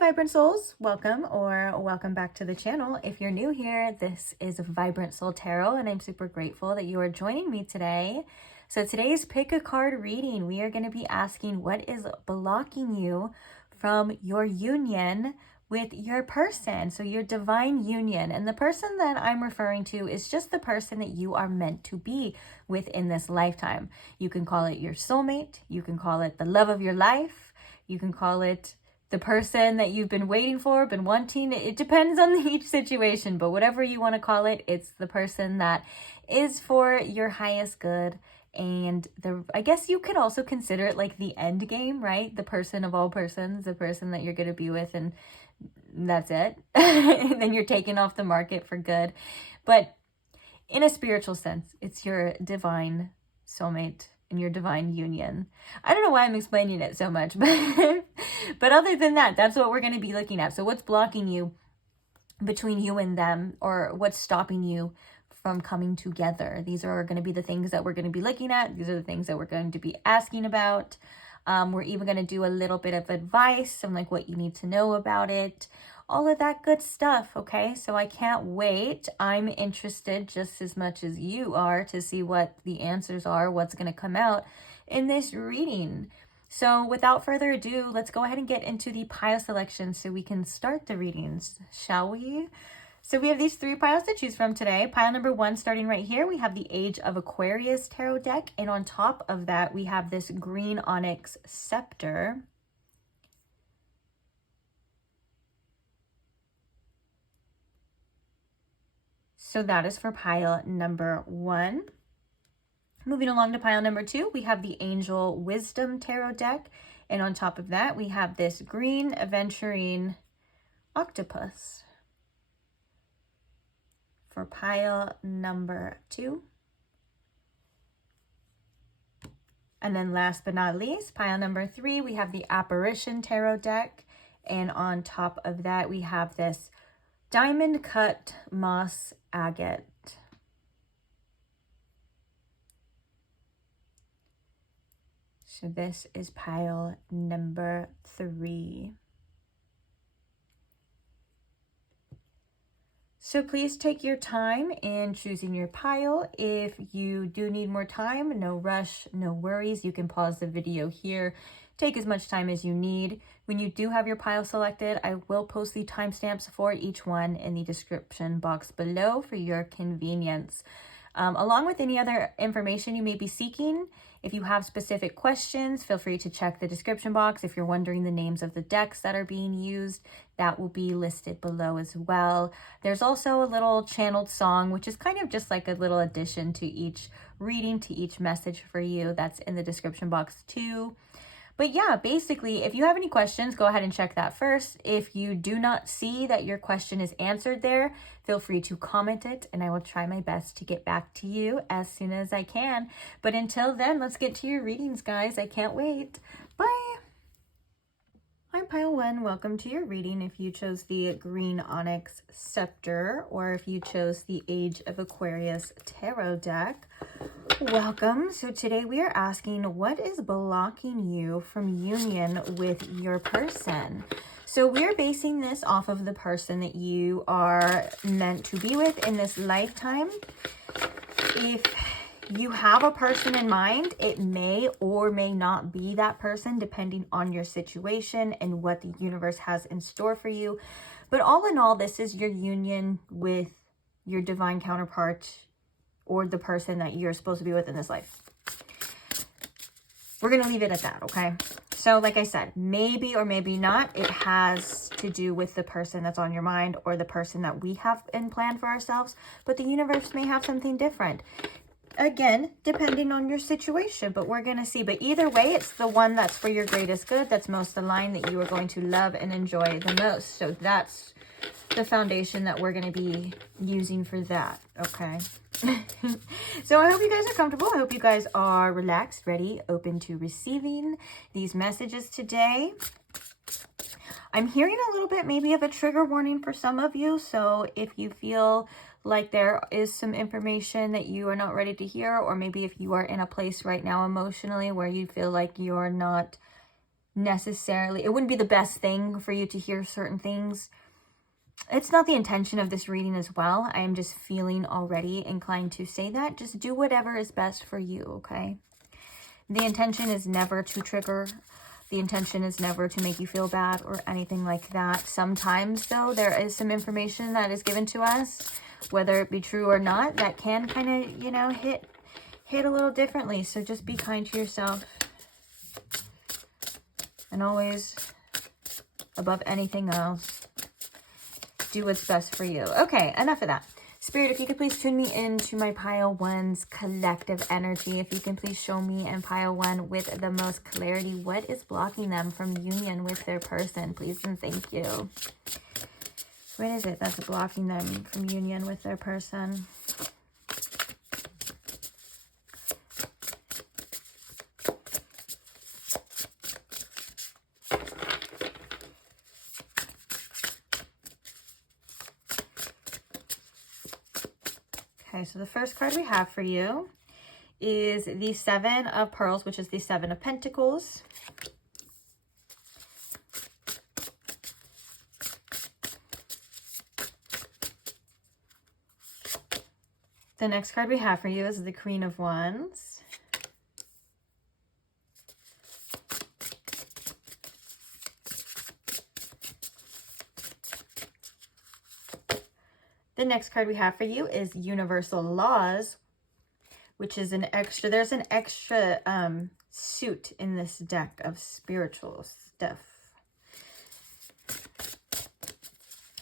Hi Vibrant Souls, welcome back to the channel. If you're new here, this is Vibrant Soul Tarot and I'm super grateful that you are joining me today. So today's pick a card reading, we are going to be asking what is blocking you from your union with your person, so your divine union. And the person that I'm referring to is just the person that you are meant to be with in this lifetime. You can call it your soulmate, you can call it the love of your life, you can call it the person that you've been waiting for, been wanting. It depends on each situation, but whatever you want to call it, it's the person that is for your highest good. And I guess you could also consider it like the end game, right? The person of all persons, the person that you're going to be with, and that's it. And then you're taken off the market for good. But in a spiritual sense, it's your divine soulmate and your divine union. I don't know why I'm explaining it so much, but other than that, that's what we're going to be looking at. So what's blocking you between you and them, or what's stopping you from coming together? These are going to be the things that we're going to be looking at. These are the things that we're going to be asking about. We're even going to do a little bit of advice on like what you need to know about it, all of that good stuff. Okay, so I can't wait. I'm interested just as much as you are to see what the answers are, what's going to come out in this reading. So without further ado, let's go ahead and get into the pile selection so we can start the readings, shall we? So we have these 3 piles to choose from today. Pile number 1, starting right here, we have the Age of Aquarius tarot deck. And on top of that, we have this green onyx scepter. So that is for pile number 1. Moving along to pile number 2, we have the Angel Wisdom tarot deck. And on top of that, we have this green aventurine octopus for pile number 2. And then last but not least, pile number 3, we have the Apparition tarot deck. And on top of that, we have this diamond cut moss agate. So this is pile number 3. So please take your time in choosing your pile. If you do need more time, no rush, no worries. You can pause the video here. Take as much time as you need. When you do have your pile selected, I will post the timestamps for each one in the description box below for your convenience. Along with any other information you may be seeking. If you have specific questions, feel free to check the description box. If you're wondering the names of the decks that are being used, that will be listed below as well. There's also a little channeled song, which is kind of just like a little addition to each reading, to each message for you. That's in the description box too. But yeah, basically, if you have any questions, go ahead and check that first. If you do not see that your question is answered there, feel free to comment it and I will try my best to get back to you as soon as I can. But until then, let's get to your readings, guys. I can't wait. Bye. Hi, pile 1. Welcome to your reading. If you chose the green onyx scepter or if you chose the Age of Aquarius tarot deck, welcome. So today we are asking, what is blocking you from union with your person? So we're basing this off of the person that you are meant to be with in this lifetime. If you have a person in mind, it may or may not be that person depending on your situation and what the universe has in store for you. But all in all, this is your union with your divine counterpart or the person that you're supposed to be with in this life. We're going to leave it at that, okay? So like I said, maybe or maybe not, it has to do with the person that's on your mind or the person that we have in plan for ourselves, but the universe may have something different. Again, depending on your situation, but we're going to see. But either way, it's the one that's for your greatest good, that's most aligned, that you are going to love and enjoy the most. So that's the foundation that we're going to be using for that, okay? So I hope you guys are comfortable. I hope you guys are relaxed, ready, open to receiving these messages today. I'm hearing a little bit maybe of a trigger warning for some of you. So if you feel like there is some information that you are not ready to hear, or maybe if you are in a place right now emotionally where you feel like you're not necessarily, it wouldn't be the best thing for you to hear certain things. It's not the intention of this reading as well. I am just feeling already inclined to say that. Just do whatever is best for you, okay? The intention is never to trigger. The intention is never to make you feel bad or anything like that. Sometimes, though, there is some information that is given to us, whether it be true or not, that can kind of, you know, hit a little differently. So just be kind to yourself. And always, above anything else, do what's best for you. Okay, enough of that. Spirit, if you could please tune me into my pile one's collective energy. If you can please show me and pile one with the most clarity, what is blocking them from union with their person? Please and thank you. What is it that's blocking them from union with their person? Okay, so the first card we have for you is the Seven of Pearls, which is the Seven of Pentacles. The next card we have for you is the Queen of Wands. The next card we have for you is Universal Laws, which is an extra, there's an extra suit in this deck of spiritual stuff.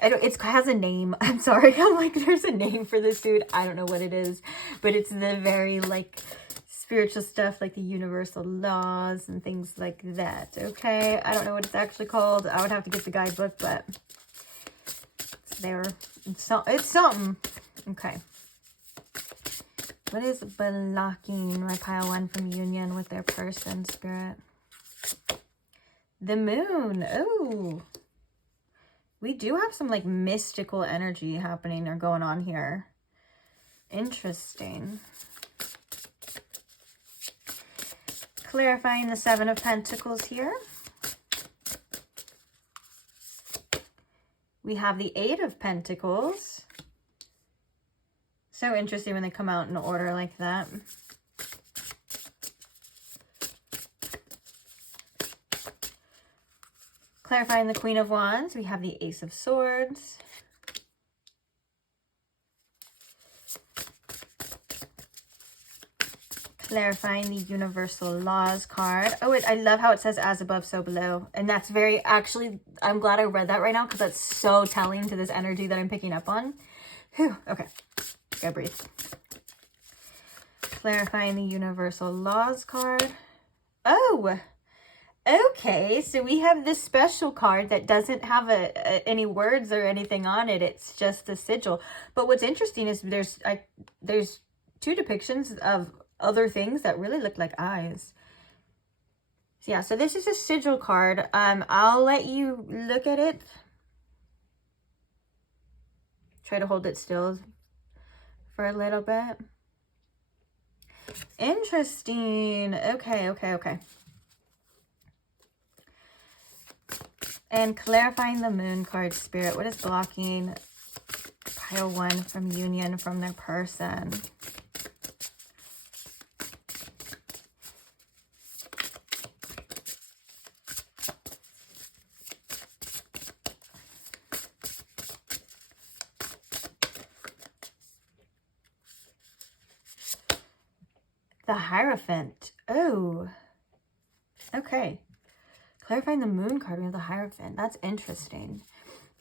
It has a name. I'm sorry. I'm like, there's a name for the suit. I don't know what it is, but it's the very like spiritual stuff, like the universal laws and things like that. Okay. I don't know what it's actually called. I would have to get the guidebook, but it's there. It's something. Okay. What is blocking my pile one from union with their person, Spirit? The Moon. Oh. We do have some like mystical energy happening or going on here. Interesting. Clarifying the Seven of Pentacles here. We have the Eight of Pentacles. So interesting when they come out in order like that. Clarifying the Queen of Wands, we have the Ace of Swords. Clarifying the Universal Laws card. Oh, I love how it says as above, so below. And that's very, actually, I'm glad I read that right now because that's so telling to this energy that I'm picking up on. Whew, okay, gotta breathe. Clarifying the Universal Laws card. Oh, okay, so we have this special card that doesn't have any words or anything on it. It's just the sigil. But what's interesting is there's two depictions of other things that really look like eyes. So yeah, so this is a sigil card. I'll let you look at it. Try to hold it still for a little bit. Interesting. Okay. And clarifying the Moon card, Spirit. What is blocking pile one from union from their person? The Hierophant. Oh, okay. Clarifying the Moon card, we have the Hierophant. That's interesting.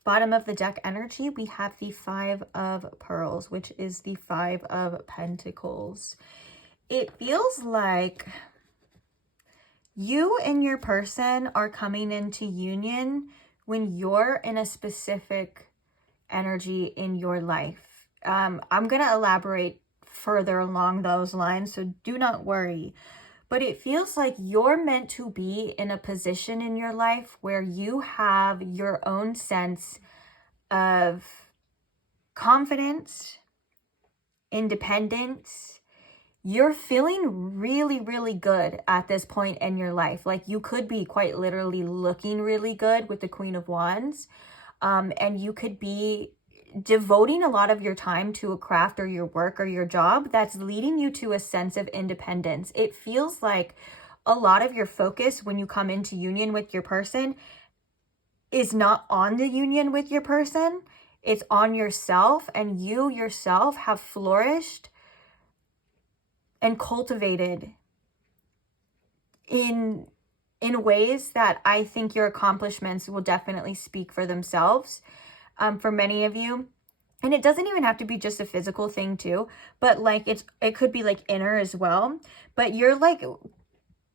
Bottom of the deck energy, we have the Five of Pearls, which is the Five of Pentacles. It feels like you and your person are coming into union when you're in a specific energy in your life. I'm going to elaborate further along those lines, so do not worry. But it feels like you're meant to be in a position in your life where you have your own sense of confidence, independence. you're feeling really, really good at this point in your life. Like you could be quite literally looking really good with the Queen of Wands. And you could be devoting a lot of your time to a craft or your work or your job that's leading you to a sense of independence. It feels like a lot of your focus when you come into union with your person is not on the union with your person. It's on yourself, and you yourself have flourished and cultivated in ways that I think your accomplishments will definitely speak for themselves for many of you. And it doesn't even have to be just a physical thing too, but like it could be like inner as well. But you're like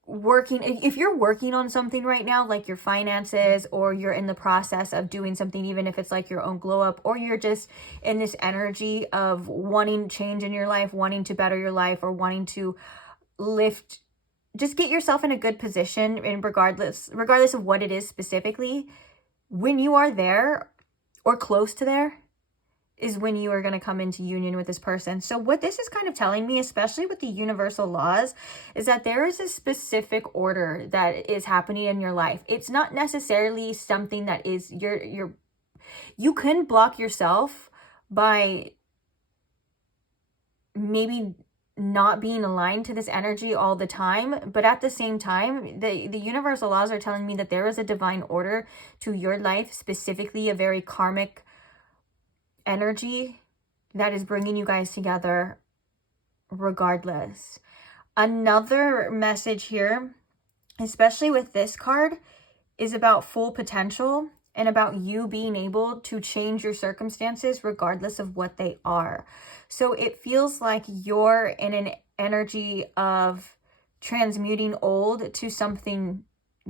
working, if you're working on something right now, like your finances, or you're in the process of doing something, even if it's like your own glow up, or you're just in this energy of wanting change in your life, wanting to better your life, or wanting to lift, just get yourself in a good position, and regardless of what it is specifically, when you are there or close to there is when you are going to come into union with this person. So what this is kind of telling me, especially with the universal laws, is that there is a specific order that is happening in your life. It's not necessarily something that is you can block yourself by maybe not being aligned to this energy all the time, but at the same time, the universal laws are telling me that there is a divine order to your life, specifically a very karmic energy that is bringing you guys together regardless. Another message here, especially with this card, is about full potential and about you being able to change your circumstances regardless of what they are. So it feels like you're in an energy of transmuting old to something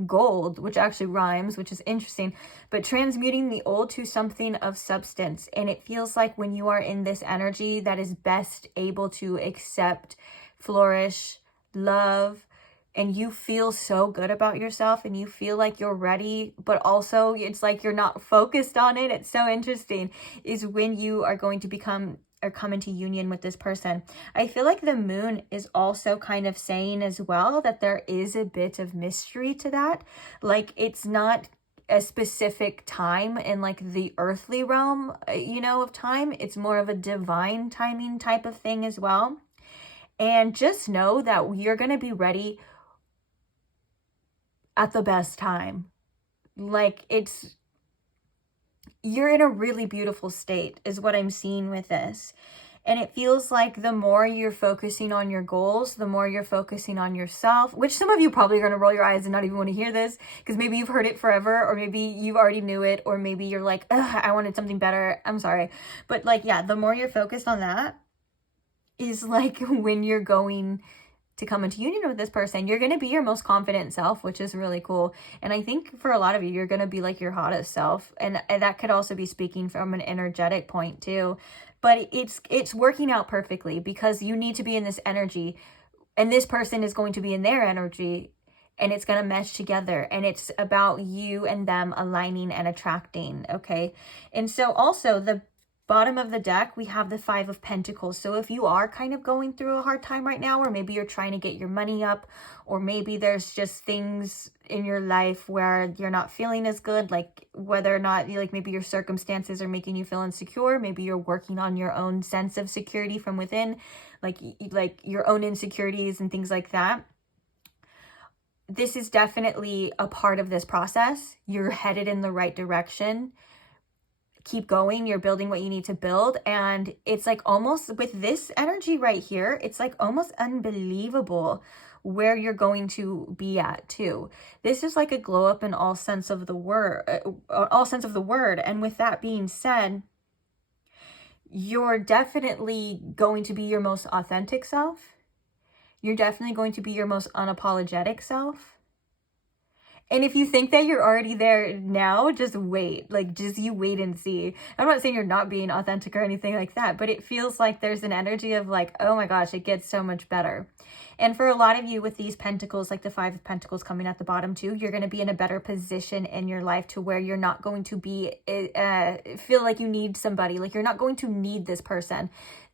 gold, which actually rhymes, which is interesting, but transmuting the old to something of substance. And it feels like when you are in this energy that is best able to accept, flourish, love, and you feel so good about yourself and you feel like you're ready, but also it's like you're not focused on it. It's so interesting, is when you are going to become or come into union with this person. I feel like the moon is also kind of saying as well that there is a bit of mystery to that. Like it's not a specific time in like the earthly realm, of time. It's more of a divine timing type of thing as well. And just know that you're going to be ready at the best time. Like you're in a really beautiful state is what I'm seeing with this. And it feels like the more you're focusing on your goals, the more you're focusing on yourself, which some of you probably are going to roll your eyes and not even want to hear this, because maybe you've heard it forever, or maybe you already knew it, or maybe you're like, I wanted something better. I'm sorry. But like, yeah, the more you're focused on that is like when you're going to come into union with this person, you're going to be your most confident self, which is really cool. And I think for a lot of you, you're going to be like your hottest self. And that could also be speaking from an energetic point too. But it's working out perfectly because you need to be in this energy and this person is going to be in their energy, and it's going to mesh together, and it's about you and them aligning and attracting. Okay. And so also the bottom of the deck, we have the 5 of Pentacles. So if you are kind of going through a hard time right now, or maybe you're trying to get your money up, or maybe there's just things in your life where you're not feeling as good, like whether or not like maybe your circumstances are making you feel insecure, maybe you're working on your own sense of security from within, like your own insecurities and things like that. This is definitely a part of this process. You're headed in the right direction. Keep going. You're building what you need to build. And it's like almost with this energy right here, it's like almost unbelievable where you're going to be at too. This is like a glow up in all sense of the word, And with that being said, you're definitely going to be your most authentic self. You're definitely going to be your most unapologetic self. And if you think that you're already there now, just wait. Like, just you wait and see. I'm not saying you're not being authentic or anything like that, but it feels like there's an energy of like, oh my gosh, it gets so much better. And for a lot of you with these pentacles, like the 5 of Pentacles coming at the bottom too, you're going to be in a better position in your life to where you're not going to be, feel like you need somebody. Like, you're not going to need this person.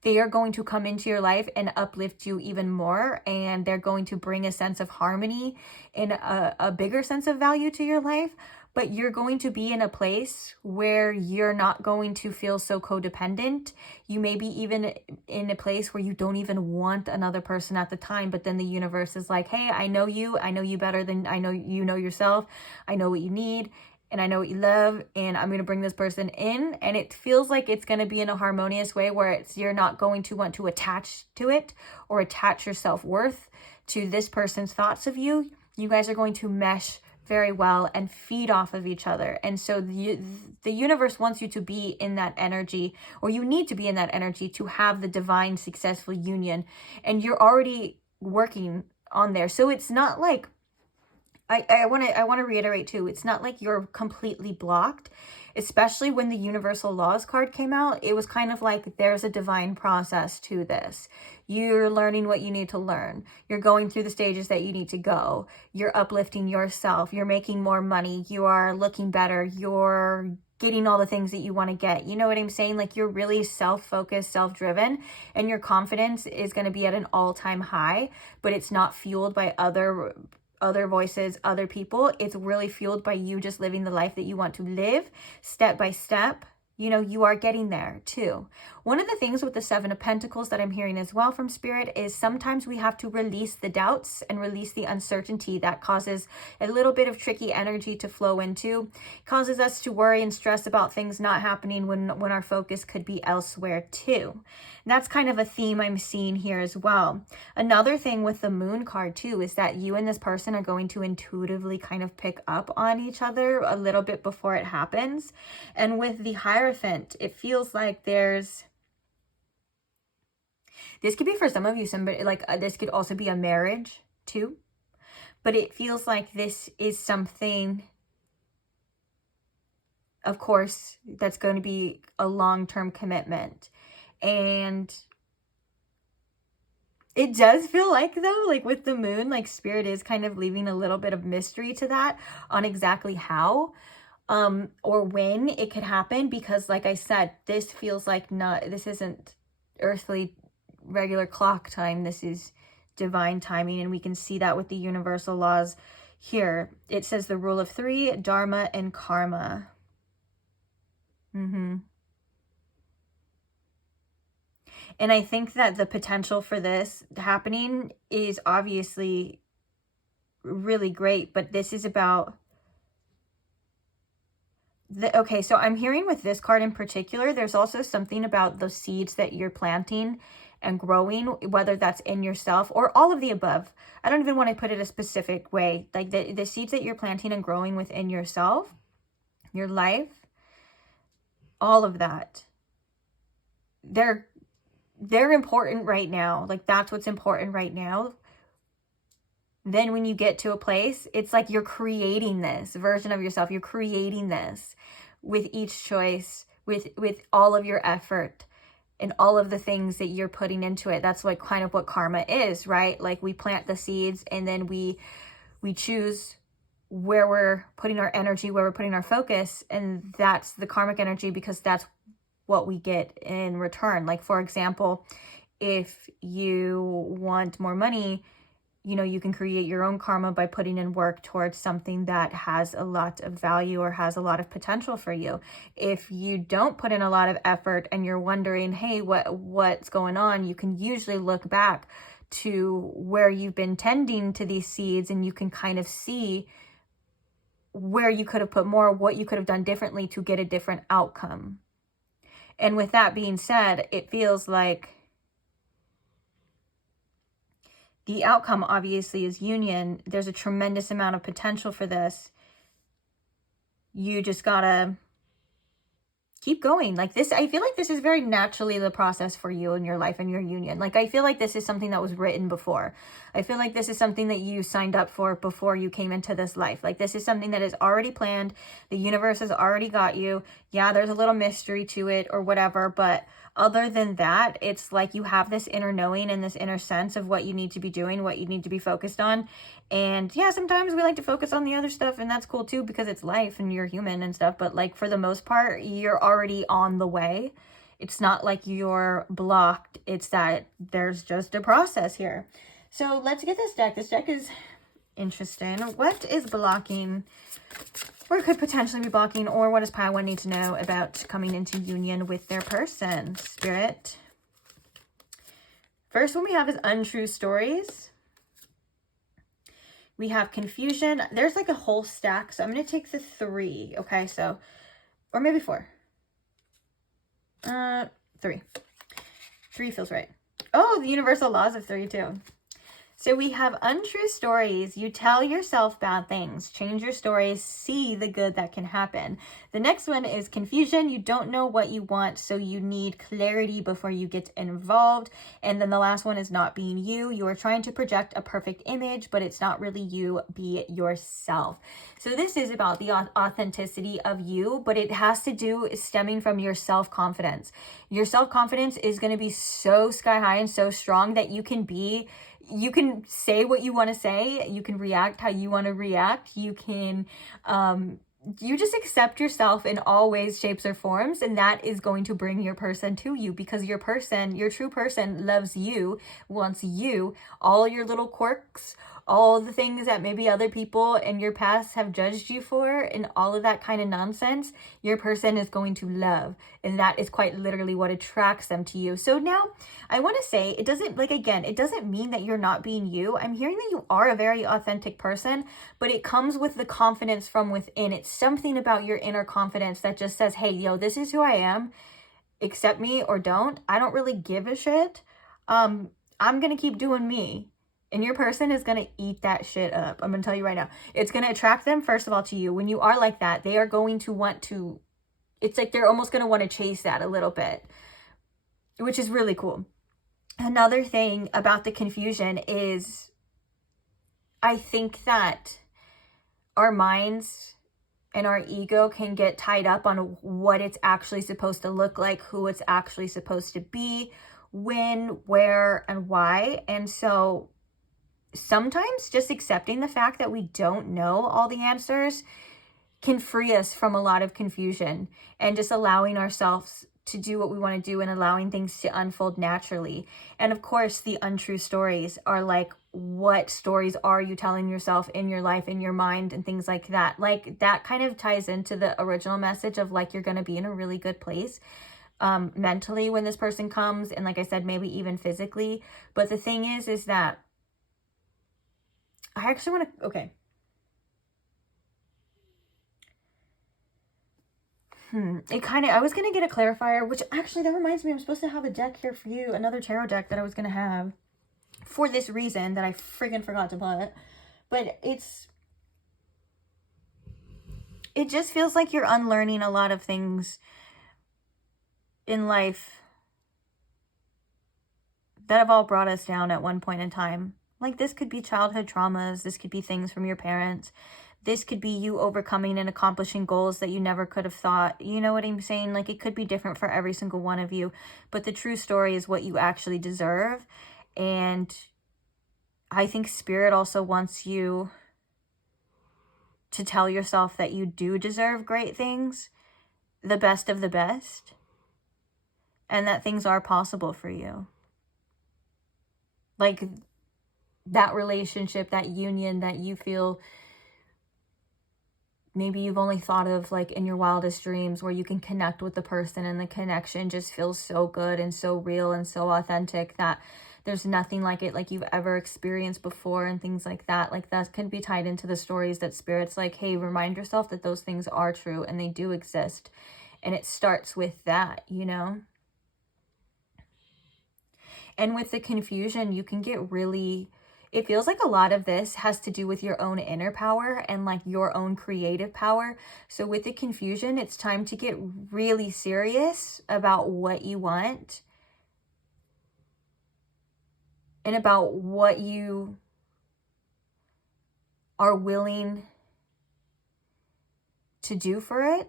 they are going to come into your life and uplift you even more, and they're going to bring a sense of harmony and a bigger sense of value to your life. But you're going to be in a place where you're not going to feel so codependent. You may be even in a place where you don't even want another person at the time, but then the universe is like, hey, I know you better than I know you know yourself. I know what you need and I know what you love, and I'm going to bring this person in. And it feels like it's going to be in a harmonious way where you're not going to want to attach to it or attach your self-worth to this person's thoughts of you. You guys are going to mesh very well and feed off of each other. And so the universe wants you to be in that energy, or you need to be in that energy to have the divine successful union. And you're already working on there. So it's not like, I want to reiterate too, it's not like you're completely blocked. Especially when the universal laws card came out, it was kind of like there's a divine process to this. You're learning what you need to learn. You're going through the stages that you need to go. You're uplifting yourself. You're making more money. You are looking better. You're getting all the things that you want to get. You know what I'm saying? Like, you're really self-focused, self-driven, and your confidence is going to be at an all-time high, but it's not fueled by other voices, other people. It's really fueled by you just living the life that you want to live step by step. You know, you are getting there too. One of the things with the Seven of Pentacles that I'm hearing as well from Spirit is sometimes we have to release the doubts and release the uncertainty that causes a little bit of tricky energy to flow into, causes us to worry and stress about things not happening when our focus could be elsewhere too. And that's kind of a theme I'm seeing here as well. Another thing with the Moon card too is that you and this person are going to intuitively kind of pick up on each other a little bit before it happens. And with the Hierophant, it feels like this could be for some of you, somebody like this could also be a marriage too. But it feels like this is something, of course, that's going to be a long-term commitment. And it does feel like, though, like with the Moon, like Spirit is kind of leaving a little bit of mystery to that on exactly how or when it could happen, because like I said, this feels like this isn't earthly regular clock time. This is divine timing, and we can see that with the universal laws here. It says the rule of three, dharma and karma. And I think that the potential for this happening is obviously really great, but this is about okay, so I'm hearing with this card in particular, there's also something about the seeds that you're planting and growing, whether that's in yourself or all of the above. I don't even want to put it a specific way. Like the seeds that you're planting and growing within yourself, your life, all of that, they're important right now. Like, that's what's important right now. Then when you get to a place, it's like you're creating this version of yourself. You're creating this with each choice, with all of your effort and all of the things that you're putting into it. That's like kind of what karma is, right? Like, we plant the seeds and then we choose where we're putting our energy, where we're putting our focus, and that's the karmic energy, because that's what we get in return. Like, for example, if you want more money, you know, you can create your own karma by putting in work towards something that has a lot of value or has a lot of potential for you. If you don't put in a lot of effort and you're wondering, hey, what's going on, you can usually look back to where you've been tending to these seeds, and you can kind of see where you could have put more, what you could have done differently to get a different outcome. And with that being said, it feels like the outcome obviously is union. There's a tremendous amount of potential for this. You just gotta keep going. Like this, I feel like this is very naturally the process for you in your life and your union. Like, I feel like this is something that was written before. I feel like this is something that you signed up for before you came into this life. Like, this is something that is already planned. The universe has already got you. Yeah, there's a little mystery to it or whatever, but other than that, it's like you have this inner knowing and this inner sense of what you need to be doing, what you need to be focused on. And yeah, sometimes we like to focus on the other stuff, and that's cool too, because it's life and you're human and stuff. But like, for the most part, you're already on the way. It's not like you're blocked. It's that there's just a process here. So let's get this deck. This deck is interesting. What is blocking, or could potentially be blocking, or what does Pi 1 need to know about coming into union with their person? Spirit. First one we have is untrue stories. We have confusion. There's like a whole stack, so I'm going to take the 3. Okay, so, or maybe 4. 3. 3 feels right. Oh, the universal laws of 3 too. So we have untrue stories. You tell yourself bad things. Change your stories. See the good that can happen. The next one is confusion. You don't know what you want, so you need clarity before you get involved. And then the last one is not being you. You are trying to project a perfect image, but it's not really you. Be yourself. So this is about the authenticity of you, but it has to do stemming from your self-confidence. Your self-confidence is going to be so sky high and so strong that you can say what you want to say. You can react how you want to react. You can, you just accept yourself in all ways, shapes, or forms. And that is going to bring your person to you, because your person, your true person, loves you, wants you, all your little quirks, all the things that maybe other people in your past have judged you for, and all of that kind of nonsense, your person is going to love. And that is quite literally what attracts them to you. So now I want to say, it doesn't, like, again, it doesn't mean that you're not being you. I'm hearing that you are a very authentic person, but it comes with the confidence from within. It's something about your inner confidence that just says, hey, yo, this is who I am. Accept me or don't. I don't really give a shit. I'm going to keep doing me. And your person is going to eat that shit up. I'm going to tell you right now. It's going to attract them, first of all, to you. When you are like that, they are going to want to, it's like they're almost going to want to chase that a little bit, which is really cool. Another thing about the confusion is, I think that our minds and our ego can get tied up on what it's actually supposed to look like, who it's actually supposed to be, when, where, and why. And so sometimes just accepting the fact that we don't know all the answers can free us from a lot of confusion, and just allowing ourselves to do what we want to do and allowing things to unfold naturally. And of course, the untrue stories are like, what stories are you telling yourself in your life, in your mind, and things like that. Like, that kind of ties into the original message of, like, you're going to be in a really good place mentally when this person comes, and like I said, maybe even physically. But the thing is that I actually want to, okay. I was going to get a clarifier, which actually, that reminds me, I'm supposed to have a deck here for you, another tarot deck that I was going to have for this reason that I friggin' forgot to put. But it just feels like you're unlearning a lot of things in life that have all brought us down at one point in time. Like, this could be childhood traumas. This could be things from your parents. This could be you overcoming and accomplishing goals that you never could have thought. You know what I'm saying? Like, it could be different for every single one of you. But the true story is what you actually deserve. And I think Spirit also wants you to tell yourself that you do deserve great things, the best of the best, and that things are possible for you. Like, that relationship, that union that you feel maybe you've only thought of, like, in your wildest dreams, where you can connect with the person and the connection just feels so good and so real and so authentic that there's nothing like it, like, you've ever experienced before, and things like that. Like, that can be tied into the stories that Spirit's like, hey, remind yourself that those things are true and they do exist. And it starts with that, you know? And with the confusion, you can get really, it feels like a lot of this has to do with your own inner power and, like, your own creative power. So with the confusion, it's time to get really serious about what you want and about what you are willing to do for it.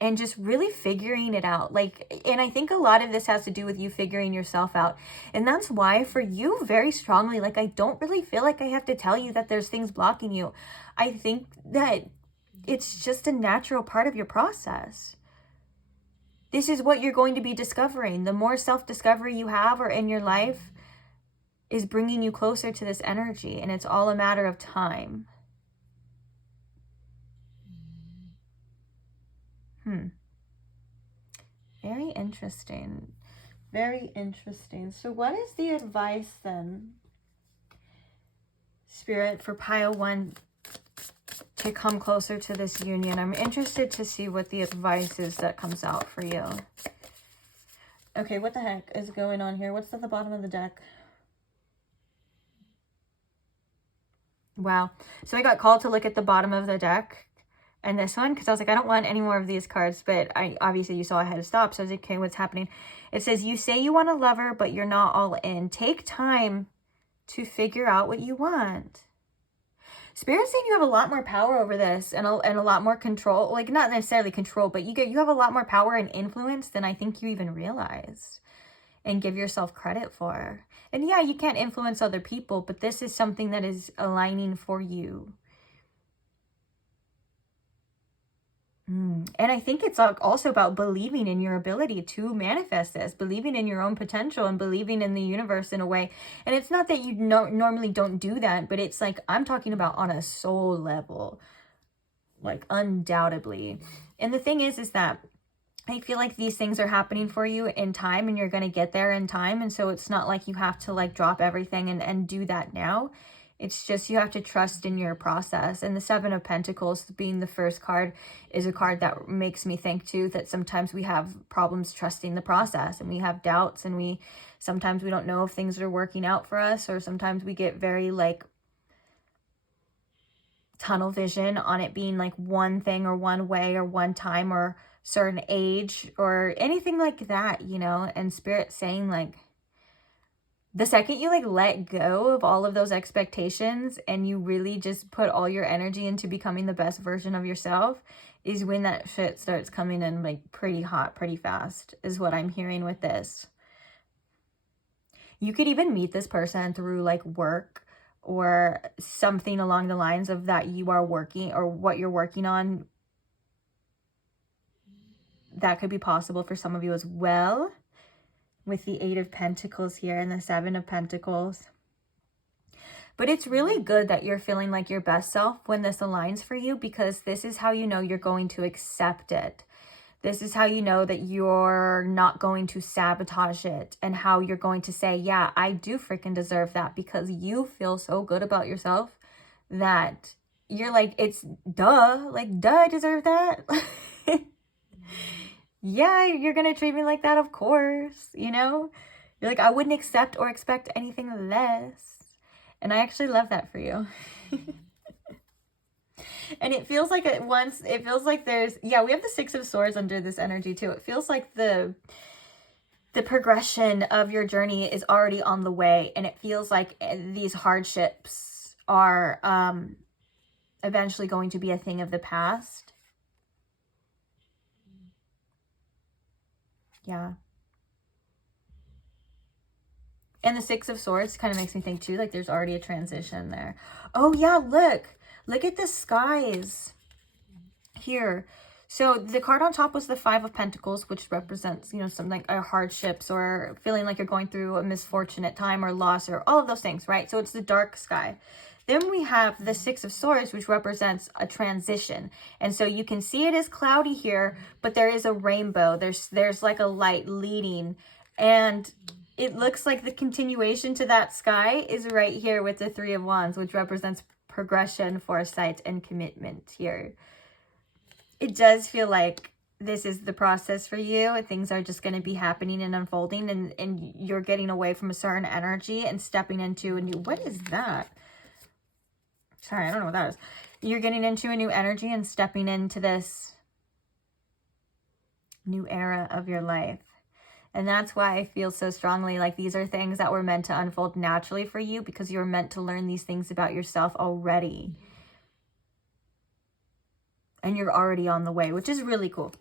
And just really figuring it out. Like, and I think a lot of this has to do with you figuring yourself out. And that's why for you, very strongly, like, I don't really feel like I have to tell you that there's things blocking you. I think that it's just a natural part of your process. This is what you're going to be discovering. The more self-discovery you have or in your life is bringing you closer to this energy, and it's all a matter of time. Very interesting. Very interesting. So what is the advice then, Spirit, for pile 1 to come closer to this union? I'm interested to see what the advice is that comes out for you. Okay, what the heck is going on here? What's at the bottom of the deck? Wow. So I got called to look at the bottom of the deck and this one, because I was like, I don't want any more of these cards, but obviously you saw I had to stop. So I was like, okay, what's happening? It says, you say you want a lover, but you're not all in. Take time to figure out what you want. Spirit's saying you have a lot more power over this and a lot more control. Like, not necessarily control, but you have a lot more power and influence than I think you even realize and give yourself credit for. And yeah, you can't influence other people, but this is something that is aligning for you. And I think it's also about believing in your ability to manifest this, believing in your own potential and believing in the universe in a way. And it's not that you normally don't do that, but it's like, I'm talking about on a soul level, like undoubtedly. And the thing is that I feel like these things are happening for you in time, and you're going to get there in time. And so it's not like you have to like drop everything and do that now. It's just you have to trust in your process. And the 7 of Pentacles being the first card is a card that makes me think too that sometimes we have problems trusting the process, and we have doubts, and sometimes we don't know if things are working out for us, or sometimes we get very like tunnel vision on it being like one thing or one way or one time or certain age or anything like that, you know. And Spirit saying like, the second you like let go of all of those expectations and you really just put all your energy into becoming the best version of yourself is when that shit starts coming in like pretty hot, pretty fast, is what I'm hearing with this. You could even meet this person through like work or something along the lines of that you are working or what you're working on. That could be possible for some of you as well, with the 8 of Pentacles here and the 7 of Pentacles. But it's really good that you're feeling like your best self when this aligns for you, because this is how you know you're going to accept it. This is how you know that you're not going to sabotage it, and how you're going to say, yeah, I do freaking deserve that, because you feel so good about yourself that you're like, it's duh, like, duh, I deserve that. Yeah, you're going to treat me like that, of course, you know? You're like, I wouldn't accept or expect anything less. And I actually love that for you. And it feels like it feels like there's, yeah, we have the 6 of Swords under this energy too. It feels like the progression of your journey is already on the way. And it feels like these hardships are eventually going to be a thing of the past. Yeah. And the 6 of Swords kind of makes me think too, like there's already a transition there. Oh yeah, look at the skies here. So the card on top was the 5 of Pentacles, which represents, you know, some like hardships or feeling like you're going through a misfortunate time or loss or all of those things, right? So it's the dark sky. Then we have the 6 of Swords, which represents a transition. And so you can see it is cloudy here, but there is a rainbow. There's like a light leading. And it looks like the continuation to that sky is right here with the 3 of Wands, which represents progression, foresight, and commitment here. It does feel like this is the process for you. Things are just going to be happening and unfolding, and you're getting away from a certain energy and stepping into a new, what is that? Sorry, I don't know what that is. You're getting into a new energy and stepping into this new era of your life. And that's why I feel so strongly like these are things that were meant to unfold naturally for you, because you're meant to learn these things about yourself already. And you're already on the way, which is really cool.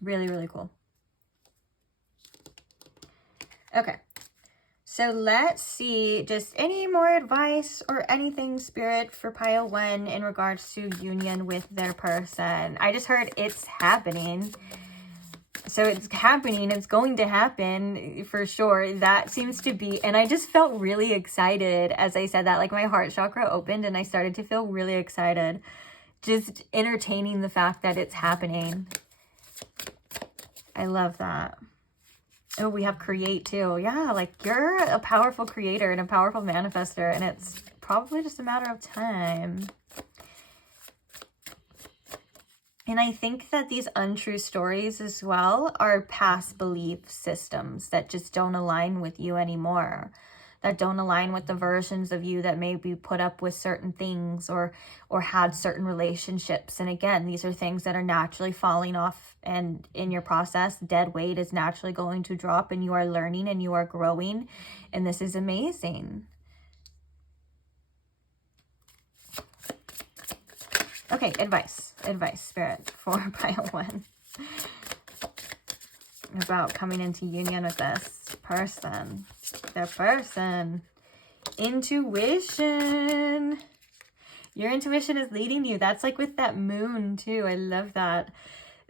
Really, really cool. Okay. So let's see, just any more advice or anything, Spirit, for pile 1 in regards to union with their person. I just heard it's happening. So it's happening. It's going to happen for sure. That seems to be, and I just felt really excited as I said that. Like my heart chakra opened and I started to feel really excited. Just entertaining the fact that it's happening. I love that. Oh, we have create too. Yeah, like you're a powerful creator and a powerful manifester, and it's probably just a matter of time. And I think that these untrue stories as well are past belief systems that just don't align with you anymore. That don't align with the versions of you that maybe put up with certain things or had certain relationships. And again, these are things that are naturally falling off, and in your process, dead weight is naturally going to drop, and you are learning and you are growing. And this is amazing. Okay, advice, Spirit, for pile 1. About coming into union with this person. Their person. Intuition. Your intuition is leading you. That's like with that moon too. I love that.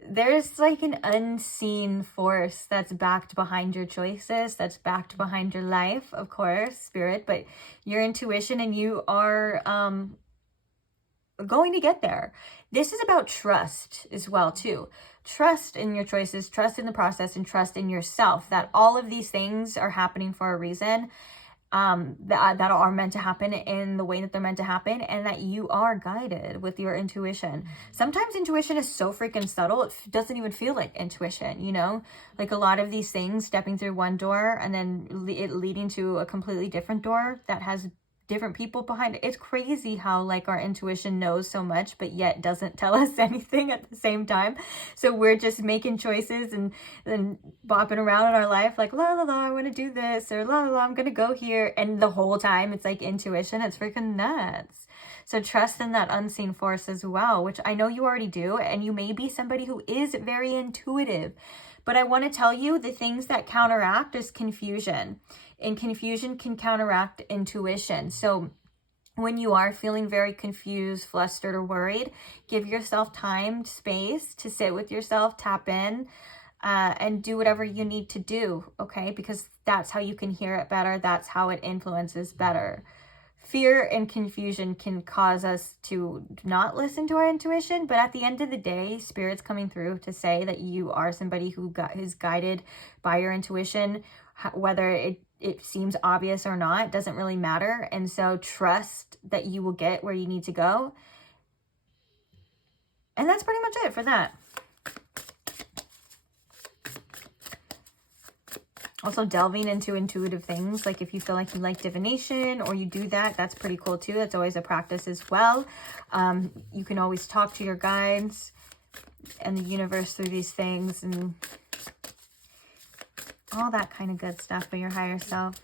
There's like an unseen force that's backed behind your choices, that's backed behind your life, of course, Spirit, but your intuition, and you are going to get there. This is about trust as well too. Trust in your choices, trust in the process, and trust in yourself that all of these things are happening for a reason, that are meant to happen in the way that they're meant to happen, and that you are guided with your intuition. Sometimes intuition is so freaking subtle, it doesn't even feel like intuition, you know? Like a lot of these things, stepping through one door and then it leading to a completely different door that has different people behind it. It's crazy how like our intuition knows so much but yet doesn't tell us anything at the same time. So we're just making choices and bopping around in our life like la la la, I want to do this, or la la la, I'm gonna go here, and the whole time it's like intuition. It's freaking nuts. So trust in that unseen force as well, which I know you already do, and you may be somebody who is very intuitive, but I want to tell you the things that counteract is confusion. And confusion can counteract intuition. So when you are feeling very confused, flustered, or worried, give yourself time, space to sit with yourself, tap in, and do whatever you need to do, okay? Because that's how you can hear it better. That's how it influences better. Fear and confusion can cause us to not listen to our intuition, but at the end of the day, Spirit's coming through to say that you are somebody who is guided by your intuition, whether it seems obvious or not, doesn't really matter. And so trust that you will get where you need to go. And that's pretty much it for that. Also delving into intuitive things, like if you feel like you like divination or you do that, that's pretty cool too. That's always a practice as well. You can always talk to your guides and the universe through these things and all that kind of good stuff by your higher self.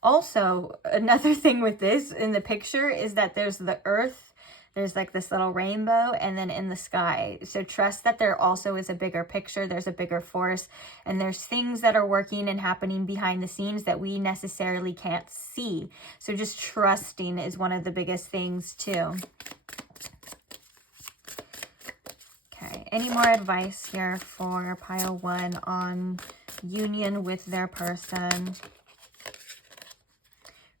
Also, another thing with this in the picture is that there's the earth, there's like this little rainbow, and then in the sky. So trust that there also is a bigger picture, there's a bigger force, and there's things that are working and happening behind the scenes that we necessarily can't see. So just trusting is one of the biggest things too. Any more advice here for pile 1 on union with their person?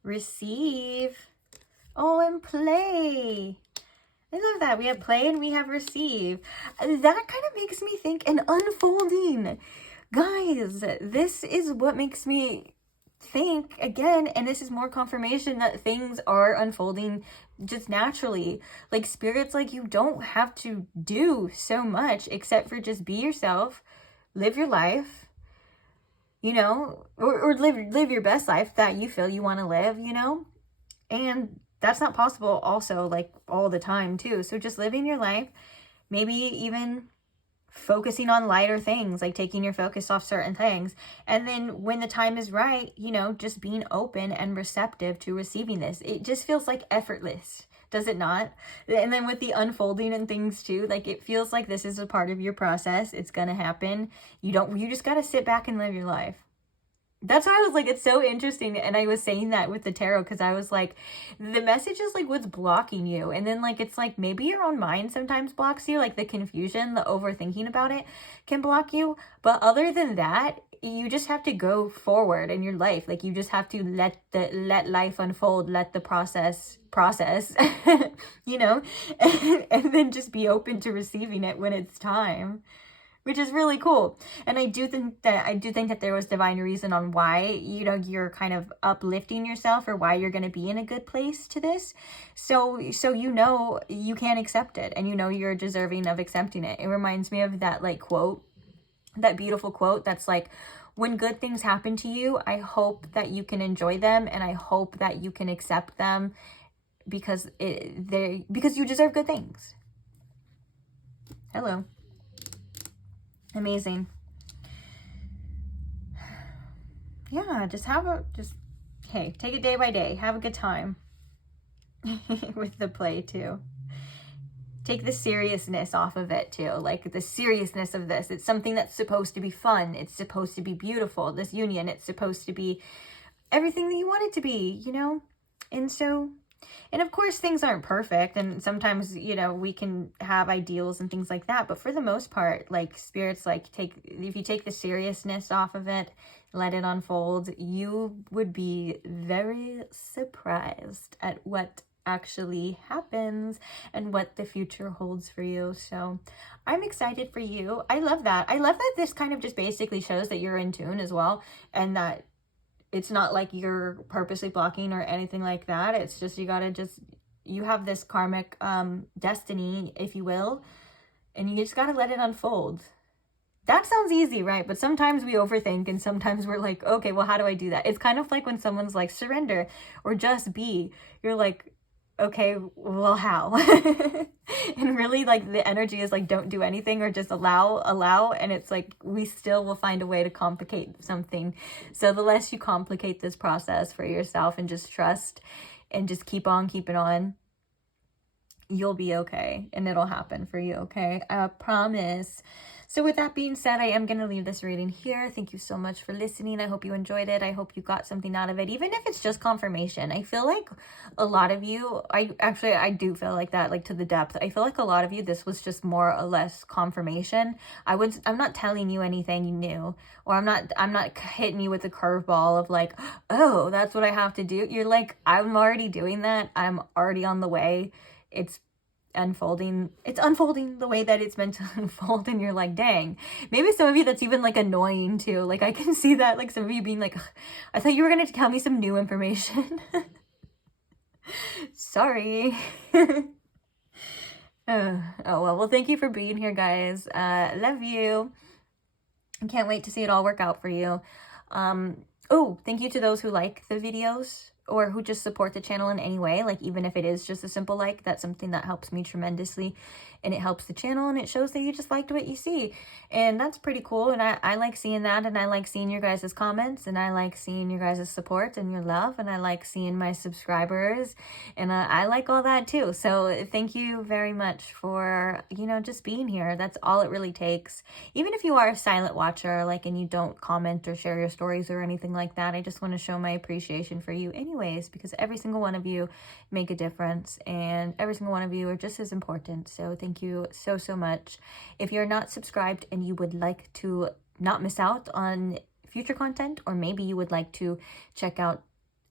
Receive. Oh, and play. I love that. We have play and we have receive. That kind of makes me think an unfolding. Guys, this is what makes me think again, and this is more confirmation that things are unfolding just naturally. Like Spirit's like, you don't have to do so much except for just be yourself, live your life, you know, or live your best life that you feel you want to live, you know. And that's not possible also like all the time too. So just living your life, maybe even focusing on lighter things, like taking your focus off certain things. And then when the time is right, you know, just being open and receptive to receiving this. It just feels like effortless, does it not? And then with the unfolding and things too, like it feels like this is a part of your process. It's gonna happen. You just gotta sit back and live your life. That's why I was like, it's so interesting. And I was saying that with the tarot because I was like, the message is like what's blocking you. And then like, it's like maybe your own mind sometimes blocks you, like the confusion, the overthinking about it can block you. But other than that, you just have to go forward in your life. Like you just have to let life unfold, let the process, you know, and then just be open to receiving it when it's time, which is really cool. And I do think that there was divine reason on why, you know, you're kind of uplifting yourself or why you're going to be in a good place to this. So you know you can accept it and you know you're deserving of accepting it. It reminds me of that like quote, that beautiful quote that's like, when good things happen to you, I hope that you can enjoy them and I hope that you can accept them because you deserve good things. Hello. Amazing. Yeah, hey, take it day by day. Have a good time with the play too. Take the seriousness off of it too. Like the seriousness of this. It's something that's supposed to be fun. It's supposed to be beautiful. This union, it's supposed to be everything that you want it to be, you know? And of course things aren't perfect and sometimes, you know, we can have ideals and things like that, but for the most part, like spirits, like if you take the seriousness off of it, let it unfold, you would be very surprised at what actually happens and what the future holds for you. So I'm excited for you. I love that. I love that this kind of just basically shows that you're in tune as well and that it's not like you're purposely blocking or anything like that. It's just you have this karmic destiny, if you will, and you just gotta let it unfold. That sounds easy, right? But sometimes we overthink and sometimes we're like, okay, well, how do I do that? It's kind of like when someone's like, surrender or just be. You're like, okay, well, how? And really like the energy is like, don't do anything or just allow. And it's like, we still will find a way to complicate something. So the less you complicate this process for yourself and just trust and just keep on keeping on, you'll be okay and it'll happen for you, okay? I promise. So with that being said, I am going to leave this reading here. Thank you so much for listening. I hope you enjoyed it. I hope you got something out of it, even if it's just confirmation. I feel like a lot of you, I do feel like that, like to the depth. I feel like a lot of you, this was just more or less confirmation. I'm not telling you anything new, or I'm not hitting you with a curveball of like, oh, that's what I have to do. You're like, I'm already doing that. I'm already on the way. It's unfolding the way that it's meant to unfold, and you're like, dang. Maybe some of you that's even like annoying too. Like I can see that, like some of you being like, I thought you were gonna tell me some new information. Sorry. Oh well, thank you for being here, guys. Love you. I can't wait to see it all work out for you. Oh, thank you to those who like the videos or who just support the channel in any way. Like even if it is just a simple like, that's something that helps me tremendously, and it helps the channel and it shows that you just liked what you see, and that's pretty cool. And I like seeing that, and I like seeing your guys' comments, and I like seeing your guys' support and your love, and I like seeing my subscribers, and I like all that too. So thank you very much for, you know, just being here. That's all it really takes. Even if you are a silent watcher, like, and you don't comment or share your stories or anything like that, I just want to show my appreciation for you anyways, because every single one of you make a difference, and every single one of you are just as important. So thank you so much. If you're not subscribed and you would like to not miss out on future content, or maybe you would like to check out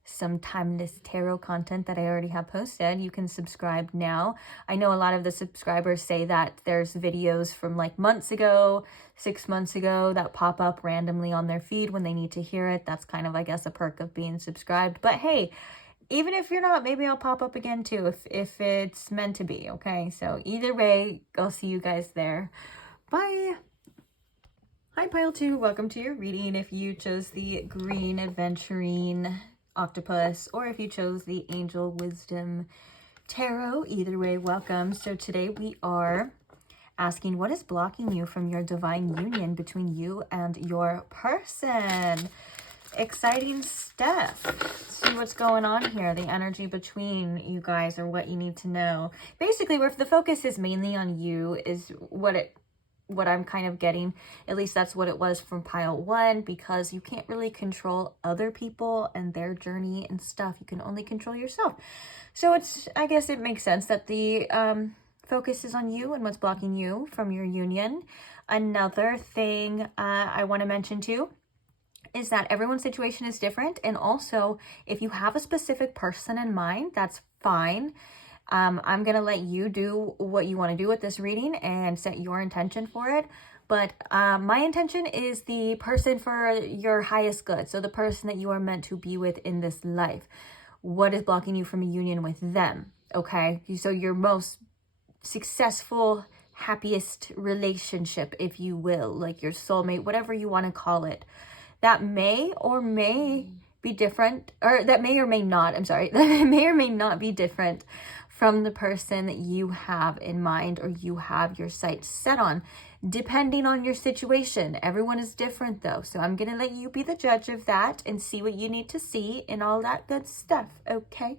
some timeless tarot content that I already have posted, you can subscribe now. I know a lot of the subscribers say that there's videos from like months ago, 6 months ago, that pop up randomly on their feed when they need to hear it. That's kind of, I guess, a perk of being subscribed. But hey, even if you're not, maybe I'll pop up again too if it's meant to be, okay? So either way, I'll see you guys there. Bye. Hi, Pile 2. Welcome to your reading. If you chose the Green Aventurine Octopus, or if you chose the Angel Wisdom Tarot, either way, welcome. So today we are asking, what is blocking you from your divine union between you and your person? Exciting stuff. See what's going on here. The energy between you guys, or what you need to know. Basically, where the focus is mainly on you, is what it what I'm kind of getting. At least that's what it was from pile 1, because you can't really control other people and their journey and stuff. You can only control yourself. So it's, I guess it makes sense that the focus is on you and what's blocking you from your union. Another thing I want to mention too is that everyone's situation is different. And also, if you have a specific person in mind, that's fine. I'm going to let you do what you want to do with this reading and set your intention for it. But my intention is the person for your highest good. So the person that you are meant to be with in this life. What is blocking you from a union with them? Okay. So your most successful, happiest relationship, if you will, like your soulmate, whatever you want to call it. That may or may be different, or that may or may not, I'm sorry, that may or may not be different from the person that you have in mind or you have your sights set on, depending on your situation. Everyone is different though. So I'm going to let you be the judge of that and see what you need to see and all that good stuff, okay?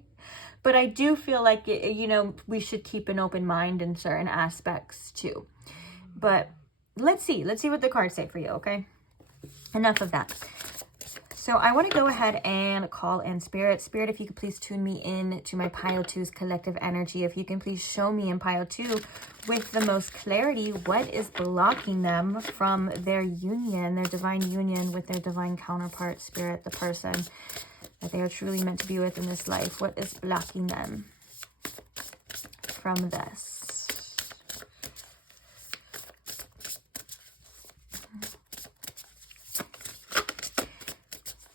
But I do feel like, you know, we should keep an open mind in certain aspects too. But let's see what the cards say for you, okay? Enough of that. So I want to go ahead and call in Spirit. Spirit, if you could please tune me in to my pile 2's collective energy. If you can please show me in pile 2 with the most clarity, what is blocking them from their union, their divine union with their divine counterpart, Spirit, the person that they are truly meant to be with in this life. What is blocking them from this?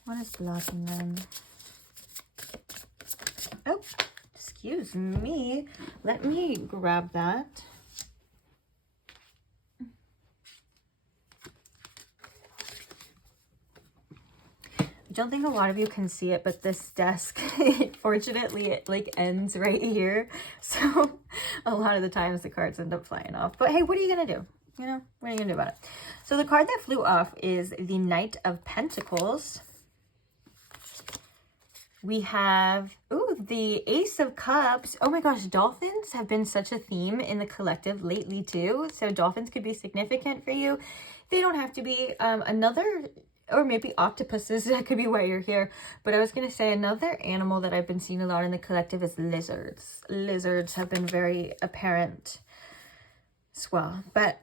What is blocking them? Oh, excuse me. Let me grab that. I don't think a lot of you can see it, but this desk, fortunately, it like ends right here. So a lot of the times the cards end up flying off. But hey, what are you going to do? You know, what are you going to do about it? So the card that flew off is the Knight of Pentacles. We have, ooh, the Ace of Cups. Oh my gosh, dolphins have been such a theme in the collective lately too. So dolphins could be significant for you. They don't have to be another, or maybe octopuses. That could be why you're here. But I was going to say another animal that I've been seeing a lot in the collective is lizards. Lizards have been very apparent as well. But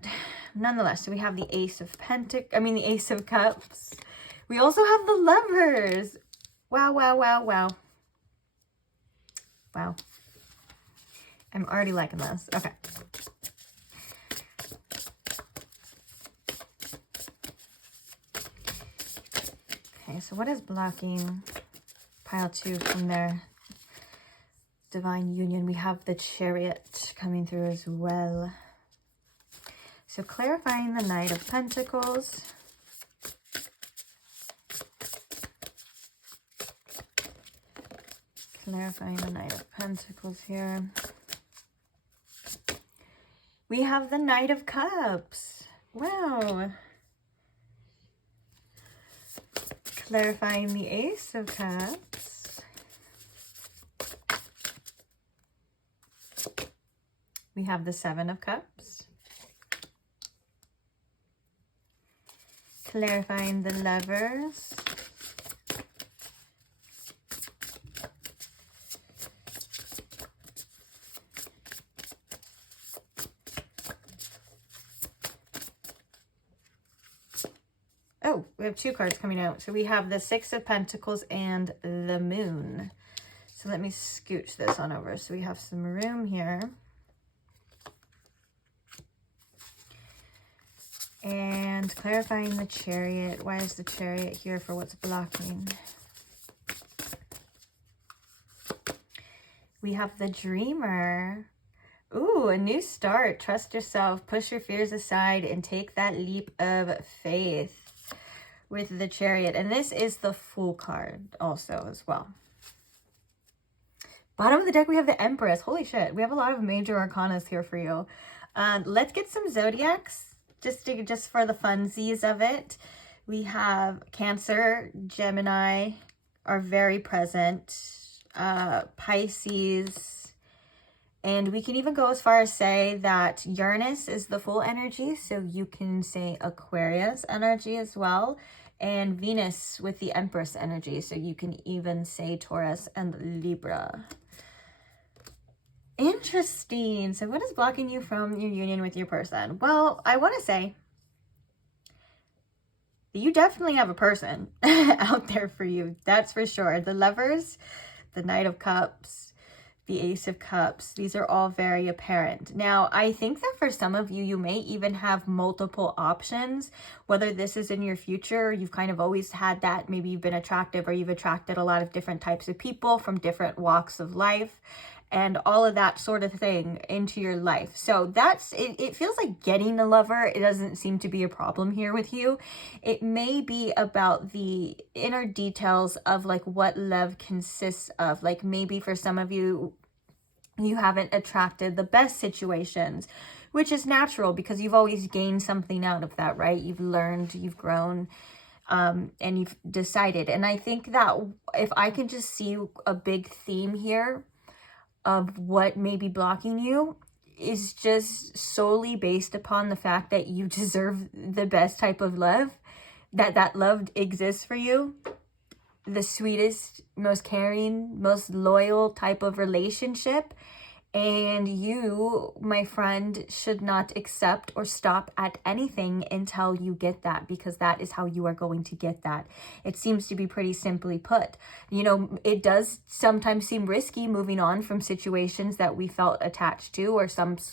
nonetheless, so we have the Ace of the Ace of Cups. We also have the Lovers. Wow, wow, wow, wow. Wow. I'm already liking this. Okay. Okay, so what is blocking pile 2 from their divine union? We have the Chariot coming through as well. So clarifying the Knight of Pentacles. Clarifying the Knight of Pentacles here. We have the Knight of Cups. Wow. Clarifying the Ace of Cups. We have the Seven of Cups. Clarifying the Lovers. Oh, we have 2 cards coming out. So we have the Six of Pentacles and the Moon. So let me scooch this on over so we have some room here. And clarifying the Chariot. Why is the Chariot here for what's blocking? We have the Dreamer. Ooh, a new start. Trust yourself. Push your fears aside and take that leap of faith with the Chariot. And this is the Fool card also as well. Bottom of the deck, we have the Empress. Holy shit. We have a lot of major arcanas here for you. Let's get some zodiacs just for the funsies of it. We have Cancer, Gemini are very present. Pisces And we can even go as far as say that Uranus is the full energy. So you can say Aquarius energy as well. And Venus with the Empress energy. So you can even say Taurus and Libra. Interesting. So what is blocking you from your union with your person? Well, I want to say you definitely have a person out there for you. That's for sure. The Lovers, the Knight of Cups, the Ace of Cups, these are all very apparent. Now, I think that for some of you, you may even have multiple options, whether this is in your future, you've kind of always had that, maybe you've been attractive or you've attracted a lot of different types of people from different walks of life and all of that sort of thing into your life. So that's, it feels like getting a lover, it doesn't seem to be a problem here with you. It may be about the inner details of like what love consists of. Like maybe for some of you, you haven't attracted the best situations, which is natural because you've always gained something out of that, right? You've learned, you've grown, and you've decided. And I think that if I can just see a big theme here of what may be blocking you is just solely based upon the fact that you deserve the best type of love, that love exists for you. The sweetest, most caring, most loyal type of relationship. And you, my friend, should not accept or stop at anything until you get that, because that is how you are going to get that. It seems to be pretty simply put. You know, it does sometimes seem risky moving on from situations that we felt attached to,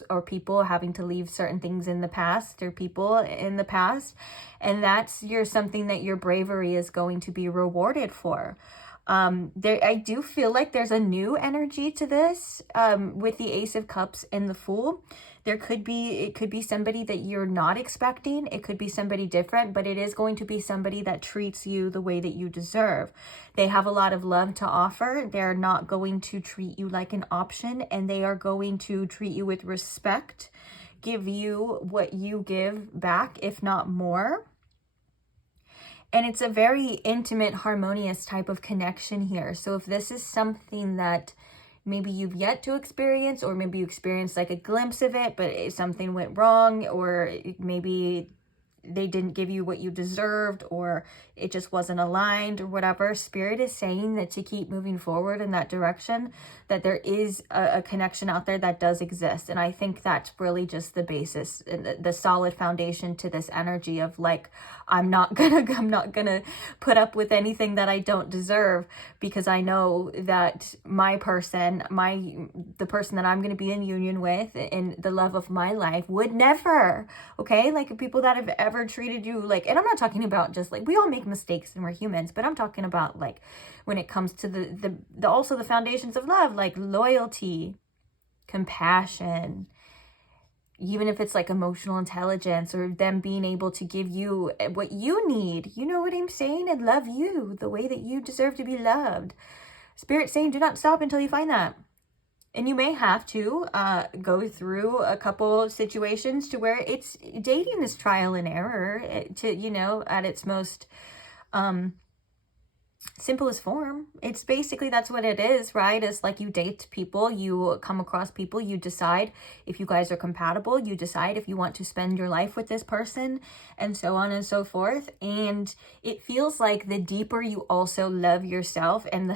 or people having to leave certain things in the past or people in the past. And that's something that your bravery is going to be rewarded for. I do feel like there's a new energy to this, with the Ace of Cups and the Fool. It could be somebody that you're not expecting. It could be somebody different, but it is going to be somebody that treats you the way that you deserve. They have a lot of love to offer. They're not going to treat you like an option, and they are going to treat you with respect, give you what you give back, if not more. And it's a very intimate, harmonious type of connection here. So if this is something that maybe you've yet to experience, or maybe you experienced like a glimpse of it, but something went wrong, or maybe they didn't give you what you deserved, or it just wasn't aligned, or whatever, Spirit is saying that to keep moving forward in that direction, that there is a connection out there that does exist. And I think that's really just the basis, the solid foundation to this energy of like, I'm not gonna put up with anything that I don't deserve, because I know that my person, the person that I'm gonna be in union with and the love of my life would never, okay? Like people that have ever treated you like, and I'm not talking about just like, we all make mistakes and we're humans, but I'm talking about like when it comes to the also the foundations of love, like loyalty, compassion, even if it's like emotional intelligence, or them being able to give you what you need, you know what I'm saying, and love you the way that you deserve to be loved. Spirit saying, do not stop until you find that. And you may have to go through a couple of situations to where dating is trial and error, to, you know, at its most simplest form. It's basically, that's what it is, right? It's like you date people, you come across people, you decide if you guys are compatible, you decide if you want to spend your life with this person, and so on and so forth. And it feels like the deeper you also love yourself, and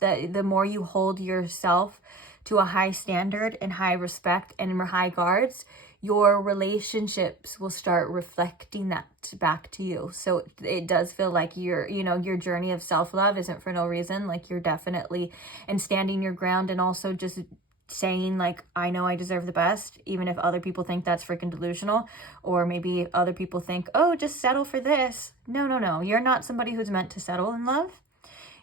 the more you hold yourself to a high standard and high respect and high guards, your relationships will start reflecting that back to you. So it does feel like your journey of self-love isn't for no reason. Like you're definitely, and standing your ground, and also just saying like, I know I deserve the best, even if other people think that's freaking delusional, or maybe other people think, oh, just settle for this. No. You're not somebody who's meant to settle in love.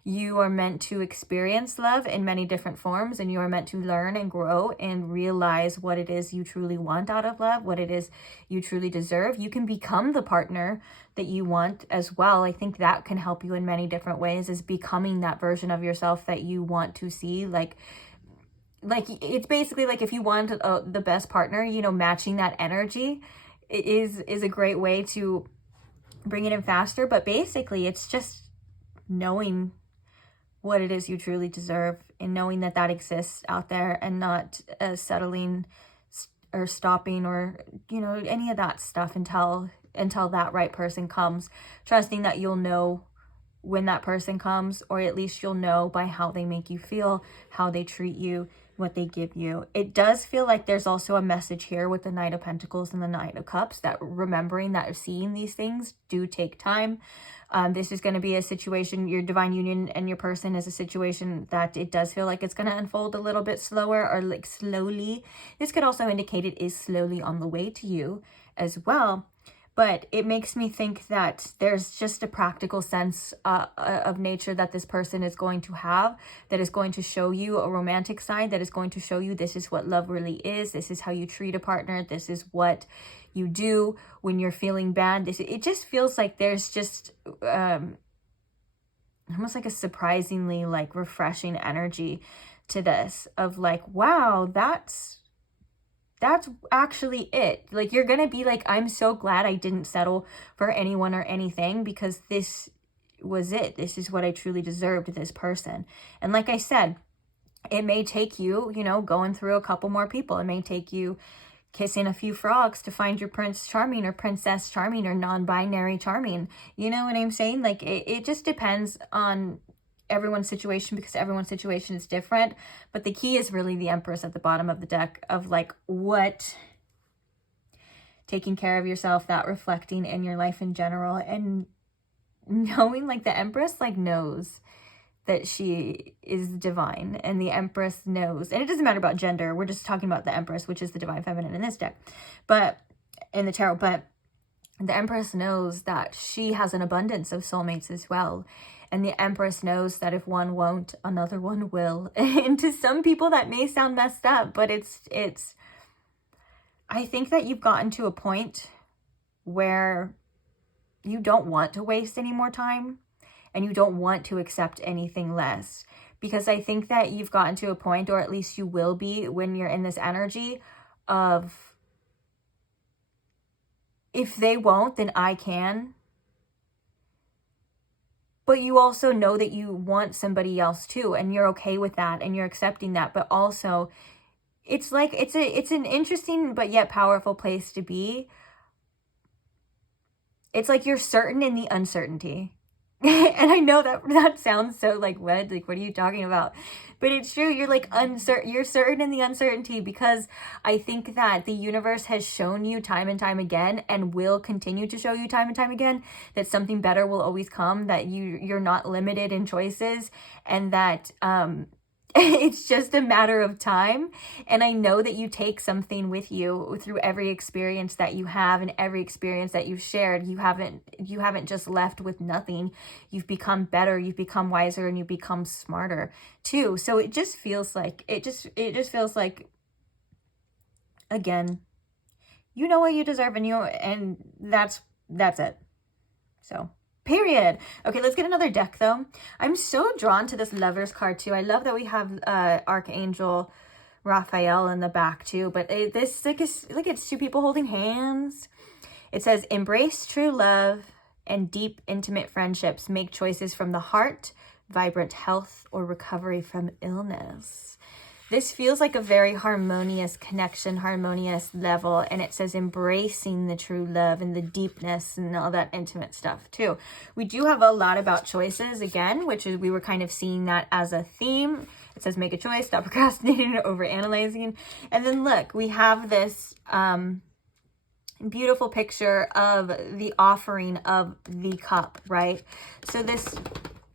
You are meant to experience love in many different forms, and you are meant to learn and grow and realize what it is you truly want out of love, what it is you truly deserve. You can become the partner that you want as well. I think that can help you in many different ways, is becoming that version of yourself that you want to see. Like it's basically like if you want the best partner, you know, matching that energy is a great way to bring it in faster. But basically it's just knowing what it is you truly deserve, and knowing that that exists out there, and not settling or stopping or, you know, any of that stuff until that right person comes, trusting that you'll know when that person comes, or at least you'll know by how they make you feel, how they treat you, what they give you. It does feel like there's also a message here with the Knight of Pentacles and the Knight of Cups, that remembering that seeing these things do take time. This is going to be a situation, your divine union and your person is a situation that it does feel like it's going to unfold a little bit slower, or like slowly. This could also indicate it is slowly on the way to you as well. But it makes me think that there's just a practical sense of nature that this person is going to have, that is going to show you a romantic side, that is going to show you this is what love really is. This is how you treat a partner. This is what you do when you're feeling bad. It just feels like there's just almost like a surprisingly like refreshing energy to this, of like, wow, that's actually it. Like, you're gonna be like, I'm so glad I didn't settle for anyone or anything, because this was it. This is what I truly deserved, this person. And like I said, it may take you, you know, going through a couple more people. It may take you kissing a few frogs to find your Prince Charming or Princess Charming or non-binary charming. You know what I'm saying? Like, it just depends on everyone's situation, because everyone's situation is different. But the key is really the Empress at the bottom of the deck, of like, what taking care of yourself, that reflecting in your life in general, and knowing like the Empress like knows that she is divine, and the Empress knows, and it doesn't matter about gender, we're just talking about the Empress, which is the divine feminine in this deck, but in the tarot. But the Empress knows that she has an abundance of soulmates as well. And the Empress knows that if one won't, another one will. And to some people that may sound messed up, but it's I think that you've gotten to a point where you don't want to waste any more time, and you don't want to accept anything less. Because I think that you've gotten to a point, or at least you will be when you're in this energy of, if they won't, then I can. But you also know that you want somebody else too, and you're okay with that, and you're accepting that. But also, it's like, it's an interesting but yet powerful place to be. It's like you're certain in the uncertainty. And I know that sounds so like, what? Like, what are you talking about? But it's true. You're like uncertain. You're certain in the uncertainty, because I think that the universe has shown you time and time again, and will continue to show you time and time again, that something better will always come, that you're not limited in choices, and that it's just a matter of time. And I know that you take something with you through every experience that you have, and every experience that you've shared. You haven't just left with nothing. You've become better, you've become wiser, and you've become smarter too. So it just feels like, it just feels like, again, you know what you deserve, and that's it. So period. Okay, let's get another deck though. I'm so drawn to this Lovers card too. I love that we have Archangel Raphael in the back too. But this, like, it's two people holding hands. It says, embrace true love and deep, intimate friendships. Make choices from the heart, vibrant health, or recovery from illness. This feels like a very harmonious connection, harmonious level. And it says embracing the true love and the deepness and all that intimate stuff too. We do have a lot about choices again, which is, we were kind of seeing that as a theme. It says make a choice, stop procrastinating or overanalyzing. And then look, we have this beautiful picture of the offering of the cup, right? So this,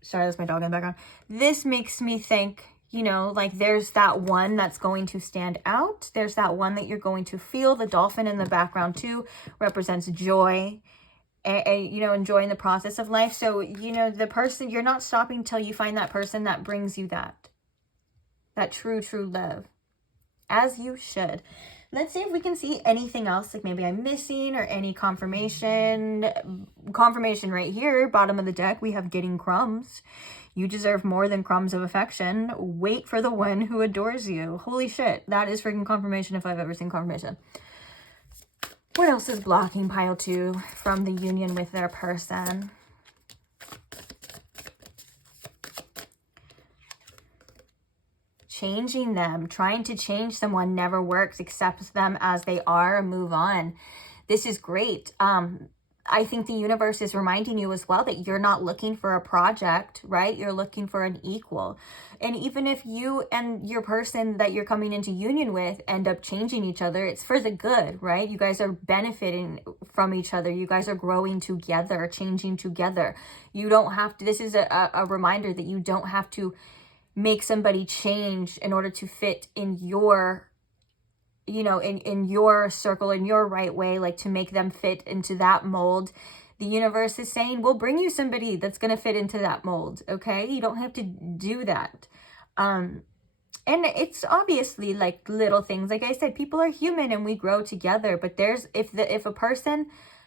sorry, that's my dog in the background. This makes me think, you know, like there's that one that's going to stand out. There's that one that you're going to feel. The dolphin in the background too represents joy, you know, enjoying the process of life. So, you know, the person, you're not stopping till you find that person that brings you that true love, as you should. Let's see if we can see anything else, like maybe I'm missing, or any confirmation right here. Bottom of the deck, we have getting crumbs. You deserve more than crumbs of affection. Wait for the one who adores you. Holy shit, that is freaking confirmation if I've ever seen confirmation. What else is blocking pile 2 from the union with their person? changing them. Trying to change someone never works. Accept them as they are and move on. This is great. I think the universe is reminding you as well that you're not looking for a project, right? You're looking for an equal. And even if you and your person that you're coming into union with end up changing each other, it's for the good, right? You guys are benefiting from each other. You guys are growing together, changing together. You don't have to, this is a reminder that you don't have to make somebody change in order to fit in your, you know, in your circle, in your right way, like to make them fit into that mold. The universe is saying, we'll bring you somebody that's going to fit into that mold. Okay. You don't have to do that. And it's obviously like little things. Like I said, people are human and we grow together, but if a person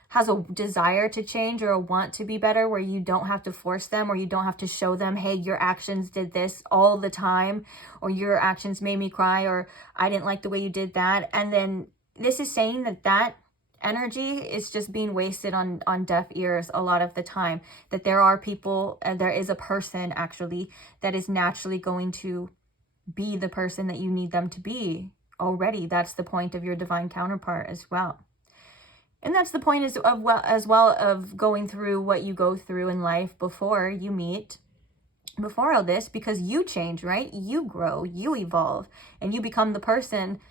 has a desire to change or a want to be better, where you don't have to force them, or you don't have to show them, hey, your actions did this all the time, or your actions made me cry, or I didn't like the way you did that. And then this is saying that energy is just being wasted on deaf ears a lot of the time. That there are people, and there is a person actually that is naturally going to be the person that you need them to be already. That's the point of your divine counterpart as well. And that's the point as well of going through what you go through in life before you meet, before all this, because you change, right? You grow, you evolve, and you become the person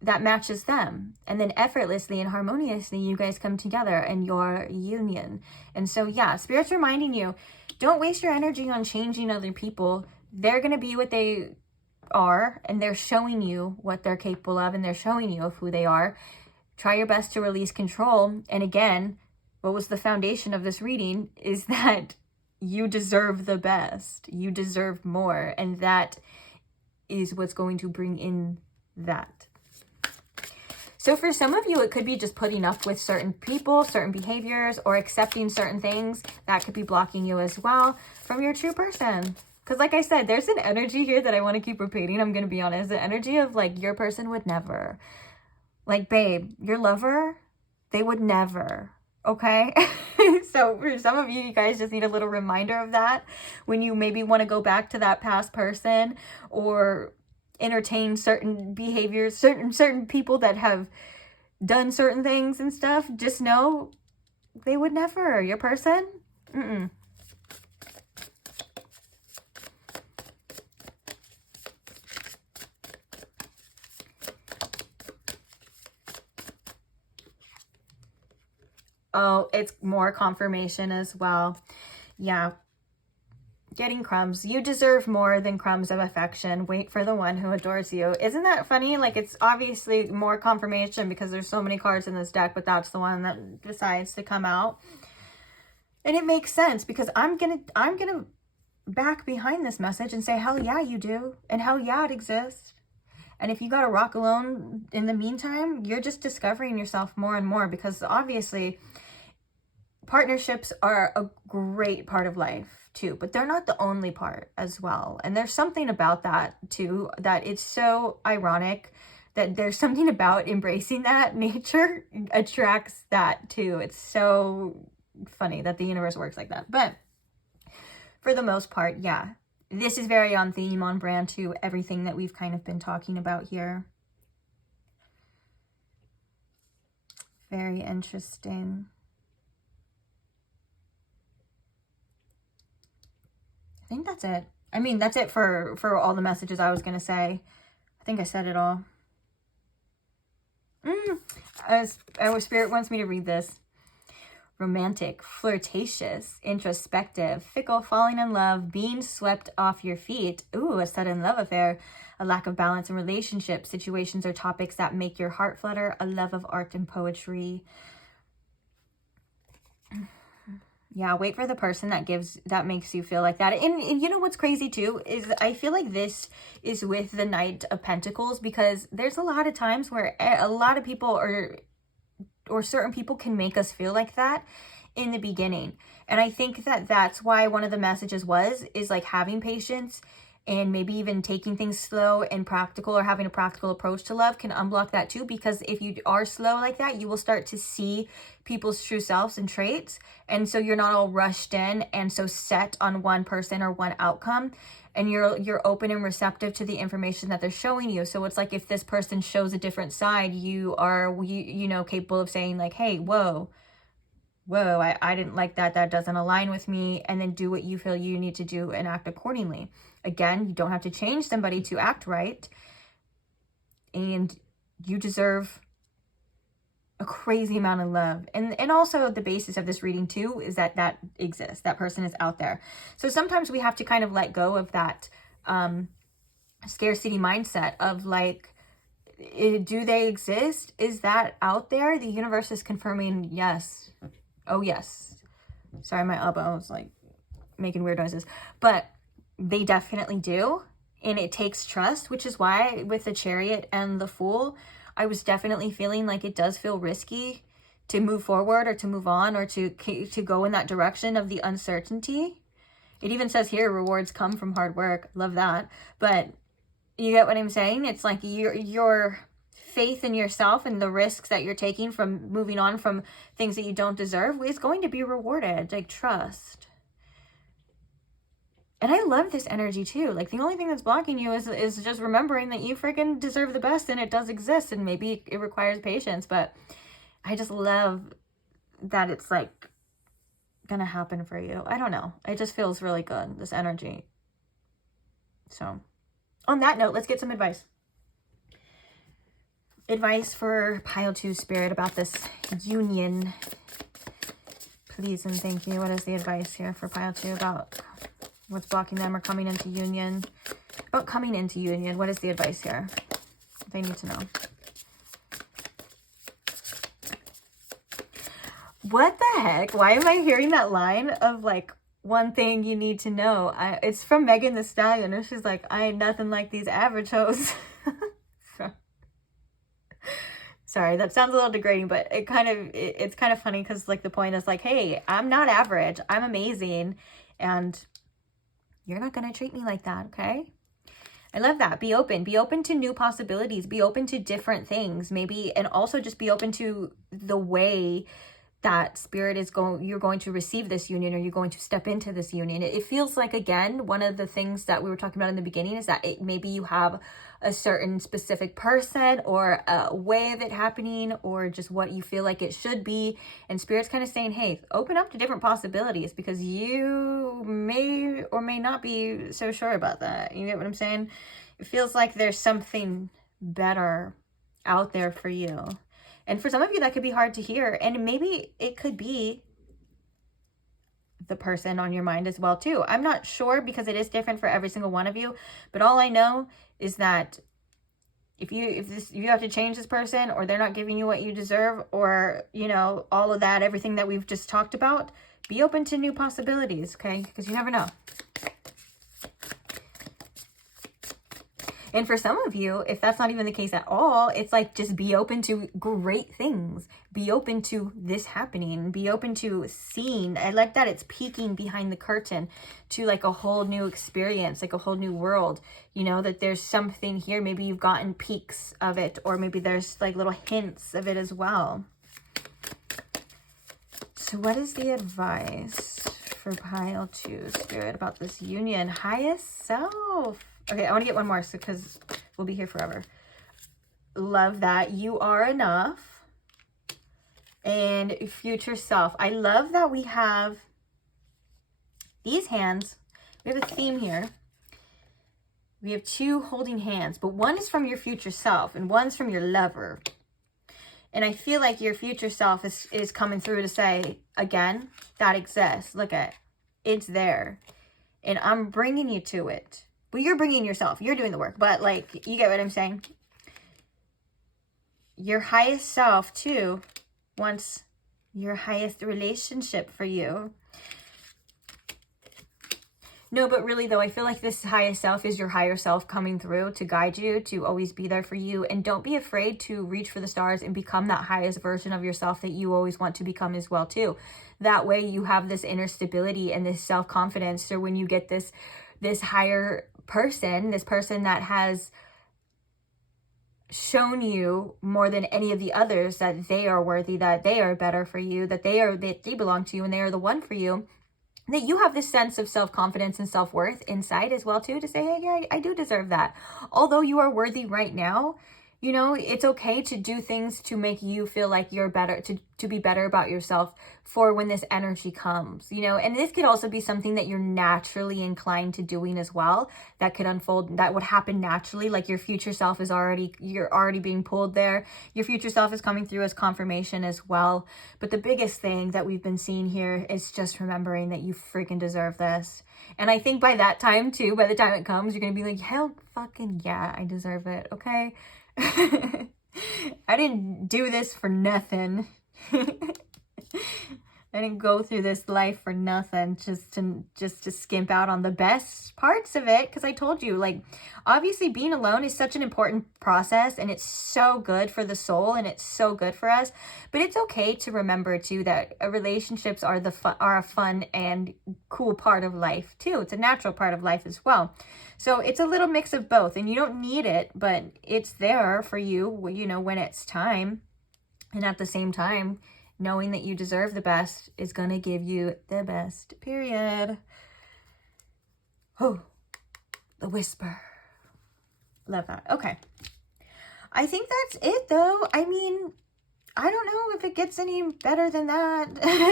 that matches them. And then effortlessly and harmoniously, you guys come together in your union. And so, yeah, Spirit's reminding you, don't waste your energy on changing other people. They're going to be what they are, and they're showing you what they're capable of, and they're showing you of who they are. Try your best to release control. And again, what was the foundation of this reading is that you deserve the best. You deserve more. And that is what's going to bring in that. So for some of you, it could be just putting up with certain people, certain behaviors, or accepting certain things. That could be blocking you as well from your true person. Because like I said, there's an energy here that I want to keep repeating. I'm going to be honest. The energy of like your person would never. Like, babe, your lover, they would never, okay? So for some of you, you guys just need a little reminder of that when you maybe want to go back to that past person or entertain certain behaviors, certain people that have done certain things and stuff. Just know they would never. Your person, Oh, it's more confirmation as well. Yeah. Getting crumbs. You deserve more than crumbs of affection. Wait for the one who adores you. Isn't that funny? Like, it's obviously more confirmation because there's so many cards in this deck, but that's the one that decides to come out. And it makes sense because I'm gonna back behind this message and say, hell yeah, you do. And hell yeah, it exists. And if you got to rock alone in the meantime, you're just discovering yourself more and more, because obviously partnerships are a great part of life too, but they're not the only part as well. And there's something about that too, that it's so ironic that there's something about embracing that nature attracts that too. It's so funny that the universe works like that. But for the most part, yeah, this is very on theme, on brand to everything that we've kind of been talking about here. Very interesting. I think that's it. I mean, that's it for all the messages I was going to say. I think I said it all. Our spirit wants me to read this. Romantic, flirtatious, introspective, fickle, falling in love, being swept off your feet. Ooh, a sudden love affair, a lack of balance in relationships, situations or topics that make your heart flutter, a love of art and poetry. Yeah, wait for the person that makes you feel like that. And you know what's crazy too is I feel like this is with the Knight of Pentacles, because there's a lot of times where a lot of people or certain people can make us feel like that in the beginning. And I think that that's why one of the messages is like having patience and maybe even taking things slow and practical, or having a practical approach to love can unblock that too. Because if you are slow like that, you will start to see people's true selves and traits. And so you're not all rushed in and so set on one person or one outcome. And you're open and receptive to the information that they're showing you. So it's like, if this person shows a different side, you are, you know, capable of saying like, hey, whoa, I didn't like that. That doesn't align with me. And then do what you feel you need to do and act accordingly. Again, you don't have to change somebody to act right. And you deserve a crazy amount of love. And also the basis of this reading too is that exists. That person is out there. So sometimes we have to kind of let go of that scarcity mindset of like, do they exist? Is that out there? The universe is confirming yes. Oh, yes. Sorry, my elbow is like making weird noises. But they definitely do. And it takes trust, which is why with the Chariot and the Fool, I was definitely feeling like it does feel risky to move forward or to move on or to go in that direction of the uncertainty. It even says here, rewards come from hard work. Love that. But you get what I'm saying? It's like your faith in yourself and the risks that you're taking from moving on from things that you don't deserve is going to be rewarded. Like, trust. And I love this energy too. Like, the only thing that's blocking you is just remembering that you freaking deserve the best and it does exist, and maybe it requires patience, but I just love that it's like gonna happen for you. I don't know. It just feels really good, this energy. So on that note, let's get some advice. Advice for pile 2 spirit about this union. Please and thank you. What is the advice here for pile 2 about what's blocking them or coming into union? About coming into union. What is the advice here? They need to know. What the heck? Why am I hearing that line of like, one thing you need to know? It's from Megan Thee Stallion, and she's like, I ain't nothing like these average hoes. Sorry, that sounds a little degrading, but it's kind of funny because like the point is like, hey, I'm not average. I'm amazing. And you're not going to treat me like that, okay? I love that. Be open. Be open to new possibilities. Be open to different things, maybe. And also just be open to the way that spirit is you're going to receive this union, or you're going to step into this union. It feels like, again, one of the things that we were talking about in the beginning is that maybe you have a certain specific person or a way of it happening, or just what you feel like it should be. And spirit's kind of saying, hey, open up to different possibilities, because you may or may not be so sure about that. You get what I'm saying? It feels like there's something better out there for you. And for some of you, that could be hard to hear. And maybe it could be the person on your mind as well, too. I'm not sure, because it is different for every single one of you. But all I know is that if you have to change this person, or they're not giving you what you deserve, or, you know, all of that, everything that we've just talked about, be open to new possibilities, okay? Because you never know. And for some of you, if that's not even the case at all, it's like, just be open to great things. Be open to this happening. Be open to seeing. I like that it's peeking behind the curtain to like a whole new experience, like a whole new world. You know, that there's something here. Maybe you've gotten peeks of it, or maybe there's like little hints of it as well. So what is the advice for pile 2 spirit about this union? Highest self. Okay, I want to get one more because we'll be here forever. Love that. You are enough. And future self. I love that we have these hands. We have a theme here. We have 2 holding hands, but one is from your future self and one's from your lover. And I feel like your future self is coming through to say, again, that exists. Look at it. It's there. And I'm bringing you to it. Well, you're bringing yourself. You're doing the work. But, like, you get what I'm saying? Your highest self, too, wants your highest relationship for you. No, but really, though, I feel like this highest self is your higher self coming through to guide you, to always be there for you. And don't be afraid to reach for the stars and become that highest version of yourself that you always want to become as well, too. That way, you have this inner stability and this self-confidence. So when you get this higher person, this person that has shown you more than any of the others that they are worthy, that they are better for you, that they belong to you and they are the one for you, that you have this sense of self-confidence and self-worth inside as well too, to say, hey, yeah, I do deserve that. Although you are worthy right now, you know, it's okay to do things to make you feel like you're better, to be better about yourself for when this energy comes, you know. And this could also be something that you're naturally inclined to doing as well, that could unfold, that would happen naturally. Like your future self is you're already being pulled there. Your future self is coming through as confirmation as well. But the biggest thing that we've been seeing here is just remembering that you freaking deserve this. And I think by that time too, by the time it comes, you're going to be like, hell fucking yeah, I deserve it. Okay. I didn't do this for nothing. I didn't go through this life for nothing, just to skimp out on the best parts of it. Because I told you, like, obviously being alone is such an important process, and it's so good for the soul, and it's so good for us. But it's okay to remember too that relationships are a fun and cool part of life too. It's a natural part of life as well. So it's a little mix of both, and you don't need it, but it's there for you, you know, when it's time. And at the same time, knowing that you deserve the best is going to give you the best, period. Oh, the whisper. Love that. Okay. I think that's it, though. I mean, I don't know if it gets any better than that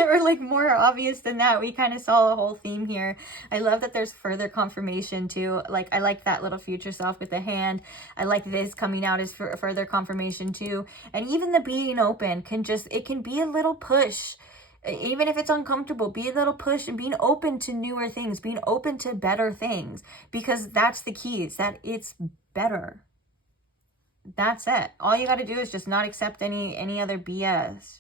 or like more obvious than that. We kind of saw a whole theme here. I love that there's further confirmation too. Like, I like that little future self with the hand. I like this coming out as further confirmation too. And even the being open it can be a little push. Even if it's uncomfortable, be a little push and being open to newer things, being open to better things, because that's the key, is that it's better. That's it. All you got to do is just not accept any other BS.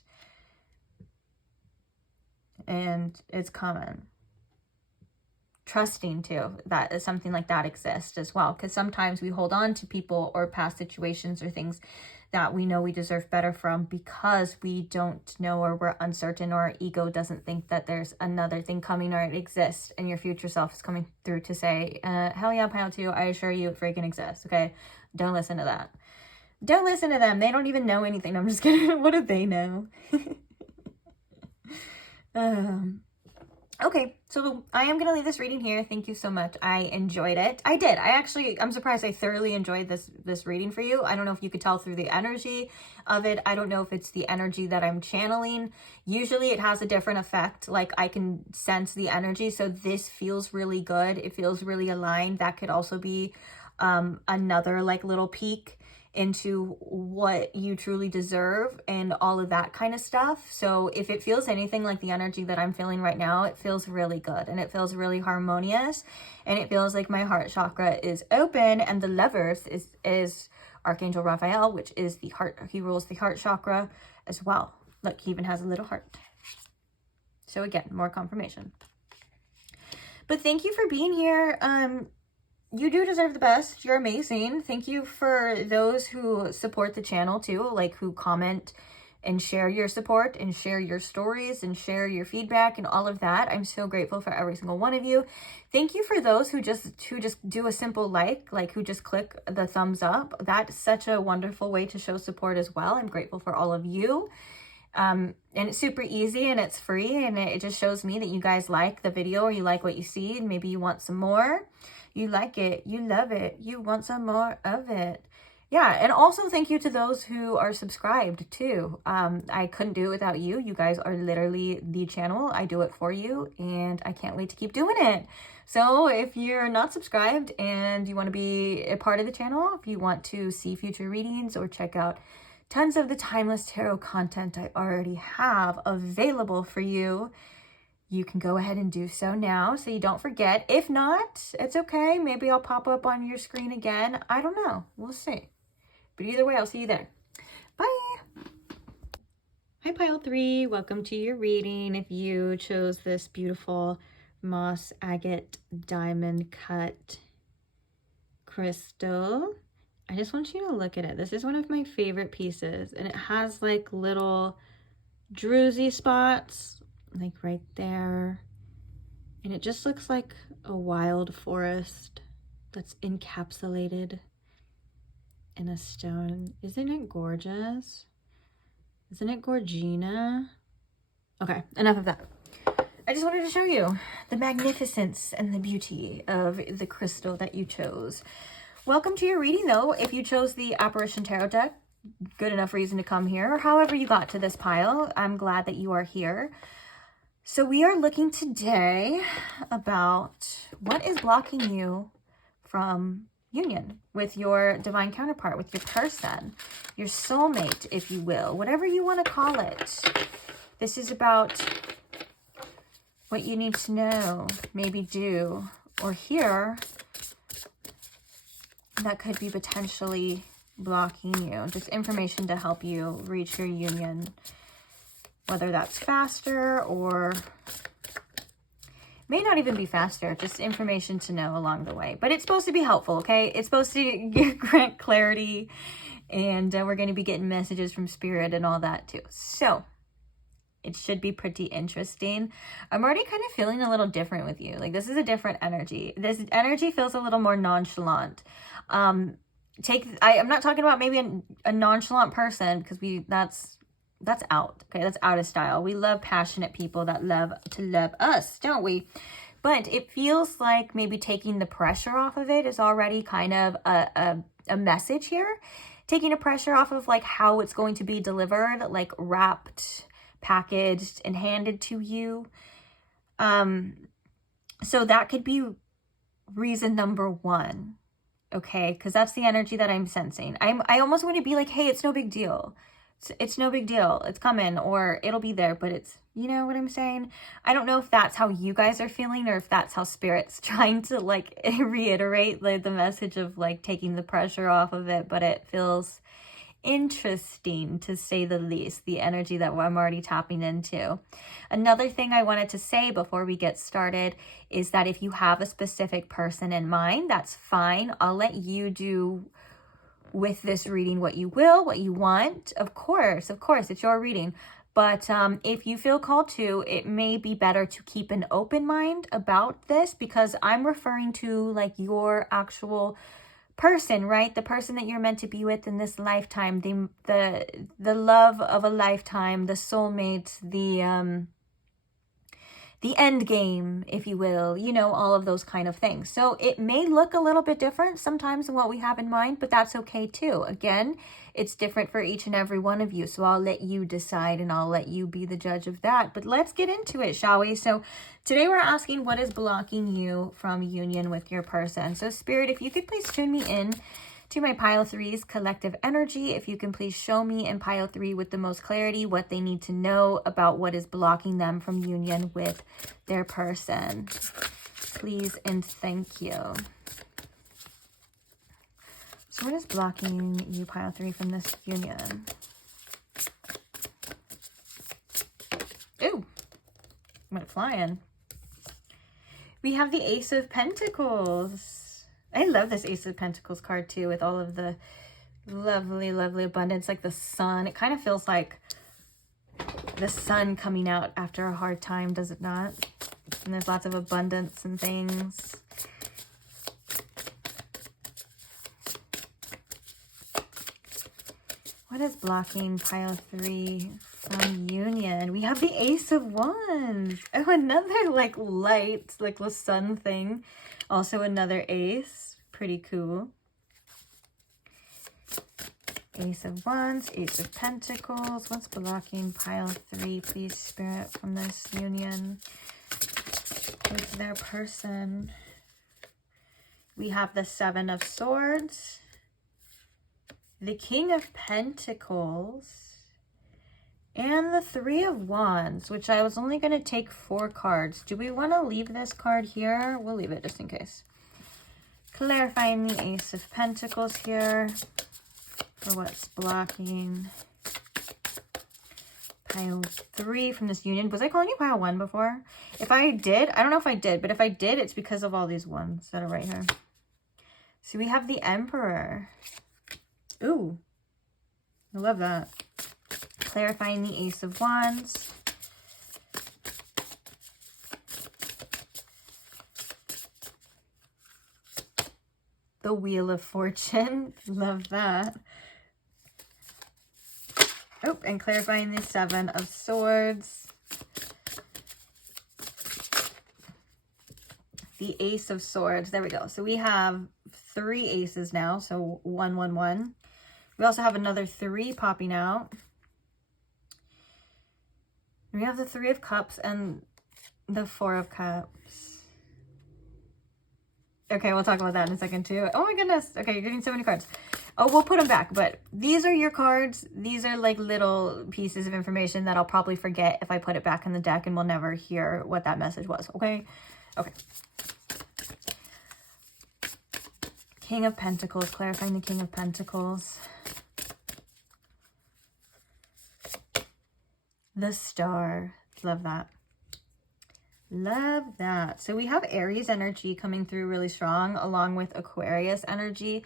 And it's coming. Trusting too, that something like that exists as well. Because sometimes we hold on to people or past situations or things that we know we deserve better from because we don't know, or we're uncertain, or our ego doesn't think that there's another thing coming, or it exists, and your future self is coming through to say, hell yeah, pile 2, I assure you it freaking exists. Okay, don't listen to that. Don't listen to them. They don't even know anything. I'm just kidding. What do they know? Okay, so I am going to leave this reading here. Thank you so much. I enjoyed it. I did. I'm surprised I thoroughly enjoyed this reading for you. I don't know if you could tell through the energy of it. I don't know if it's the energy that I'm channeling. Usually it has a different effect. Like, I can sense the energy. So this feels really good. It feels really aligned. That could also be another like little peek into what you truly deserve and all of that kind of stuff. So if it feels anything like the energy that I'm feeling right now, it feels really good, and it feels really harmonious, and it feels like my heart chakra is open, and the lovers is Archangel Raphael, which is the heart. He rules the heart chakra as well. Look, he even has a little heart. So again, more confirmation. But thank you for being here. You do deserve the best. You're amazing. Thank you for those who support the channel too, like who comment and share your support and share your stories and share your feedback and all of that. I'm so grateful for every single one of you. Thank you for those who just do a simple like who just click the thumbs up. That's such a wonderful way to show support as well. I'm grateful for all of you. And it's super easy and it's free, and it just shows me that you guys like the video, or you like what you see, and maybe you want some more. You like it, you love it, you want some more of it. Yeah, and also thank you to those who are subscribed too. I couldn't do it without you. You guys are literally the channel. I do it for you, and I can't wait to keep doing it. So if you're not subscribed and you want to be a part of the channel, if you want to see future readings or check out tons of the timeless tarot content I already have available for you, you can go ahead and do so now so you don't forget. If not, it's okay. Maybe I'll pop up on your screen again. I don't know. We'll see. But either way, I'll see you there. Bye. Hi, Pile 3. Welcome to your reading. If you chose this beautiful moss agate diamond cut crystal, I just want you to look at it. This is one of my favorite pieces, and it has like little druzy spots like right there, and it just looks like a wild forest that's encapsulated in a stone. Isn't it gorgeous? Isn't it Gorgina? Okay, enough of that. I just wanted to show you the magnificence and the beauty of the crystal that you chose. Welcome to your reading, though. If you chose the Apparition Tarot deck, good enough reason to come here, or however you got to this pile, I'm glad that you are here. So we are looking today about what is blocking you from union with your divine counterpart, with your person, your soulmate, if you will, whatever you want to call it. This is about what you need to know, maybe do, or hear that could be potentially blocking you. Just information to help you reach your union, whether that's faster or may not even be faster, just information to know along the way. But it's supposed to be helpful, okay? It's supposed to grant clarity, and we're going to be getting messages from spirit and all that too. So it should be pretty interesting. I'm already kind of feeling a little different with you. Like, this is a different energy. This energy feels a little more nonchalant. I'm not talking about maybe a nonchalant person, because that's out. Okay, that's out of style. We love passionate people that love to love us, don't we? But it feels like maybe taking the pressure off of it is already kind of a message here. Taking the pressure off of like how it's going to be delivered, like wrapped, packaged, and handed to you. So that could be reason number one. Okay, because that's the energy that I'm sensing. I almost want to be like, hey, it's no big deal. It's no big deal. It's coming, or it'll be there, but it's, you know what I'm saying? I don't know if that's how you guys are feeling, or if that's how spirit's trying to like reiterate like the message of like taking the pressure off of it, but it feels interesting to say the least, the energy that I'm already tapping into. Another thing I wanted to say before we get started is that if you have a specific person in mind, that's fine. I'll let you do with this reading what you will, what you want. Of course, it's your reading. But if you feel called to, it may be better to keep an open mind about this, because I'm referring to like your actual person, right? The person that you're meant to be with in this lifetime, the love of a lifetime, the soulmate, the end game, if you will, you know, all of those kind of things. So it may look a little bit different sometimes than what we have in mind, but that's okay too. Again, it's different for each and every one of you. So I'll let you decide, and I'll let you be the judge of that. But let's get into it, shall we? So today we're asking, what is blocking you from union with your person? So Spirit, if you could please tune me in to my pile three's collective energy. If you can please show me in pile 3 with the most clarity what they need to know about what is blocking them from union with their person. Please and thank you. So what is blocking you, pile 3, from this union? Ooh, went flying. We have the Ace of Pentacles. I love this Ace of Pentacles card too, with all of the lovely, lovely abundance, like the sun. It kind of feels like the sun coming out after a hard time, does it not? And there's lots of abundance and things. What is blocking pile 3 from union? We have the Ace of Wands. Oh, another like light, like the sun thing. Also another ace. Pretty cool. Ace of Wands, Ace of Pentacles. What's blocking pile 3, please, Spirit, from this union with their person? We have the Seven of Swords, the King of Pentacles, and the Three of Wands, which I was only going to take 4 cards. Do we want to leave this card here? We'll leave it just in case. Clarifying the Ace of Pentacles here for what's blocking pile 3 from this union. Was I calling you pile 1 before? If I did, I don't know if I did, but if I did, it's because of all these ones that are right here. So we have the Emperor. Ooh, I love that. Clarifying the Ace of Wands. the Wheel of Fortune. Love that. Oh, and clarifying the Seven of Swords. The Ace of Swords. There we go. So we have 3 aces now. So 1, 1, 1. We also have another 3 popping out. We have the 3 of Cups and the 4 of Cups. Okay, we'll talk about that in a second too. Oh my goodness. Okay, you're getting so many cards. Oh, we'll put them back, but these are your cards. These are like little pieces of information that I'll probably forget if I put it back in the deck, and we'll never hear what that message was, okay? Okay. King of Pentacles, clarifying the King of Pentacles. The Star. Love that. Love that. So we have Aries energy coming through really strong, along with Aquarius energy.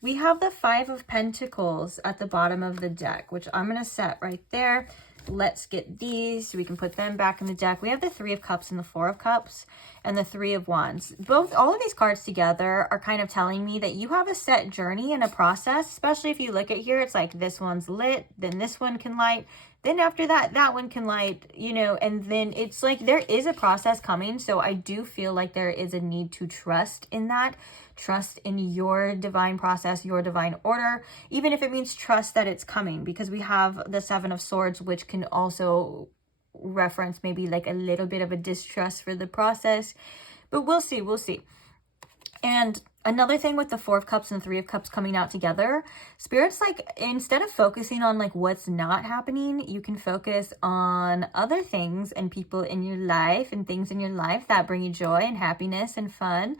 We have the 5 of Pentacles at the bottom of the deck, which I'm going to set right there. Let's get these so we can put them back in the deck. We have the 3 of Cups and the 4 of Cups and the 3 of Wands. All of these cards together are kind of telling me that you have a set journey and a process, especially if you look at here. It's like this one's lit, then this one can light. Then after that, that one can light, you know, and then it's like there is a process coming. So I do feel like there is a need to trust in that. Trust in your divine process, your divine order, even if it means trust that it's coming, because we have the 7 of Swords, which can also reference maybe like a little bit of a distrust for the process. But we'll see, we'll see. And another thing with the 4 of Cups and 3 of Cups coming out together, Spirit's like, instead of focusing on like what's not happening, you can focus on other things and people in your life and things in your life that bring you joy and happiness and fun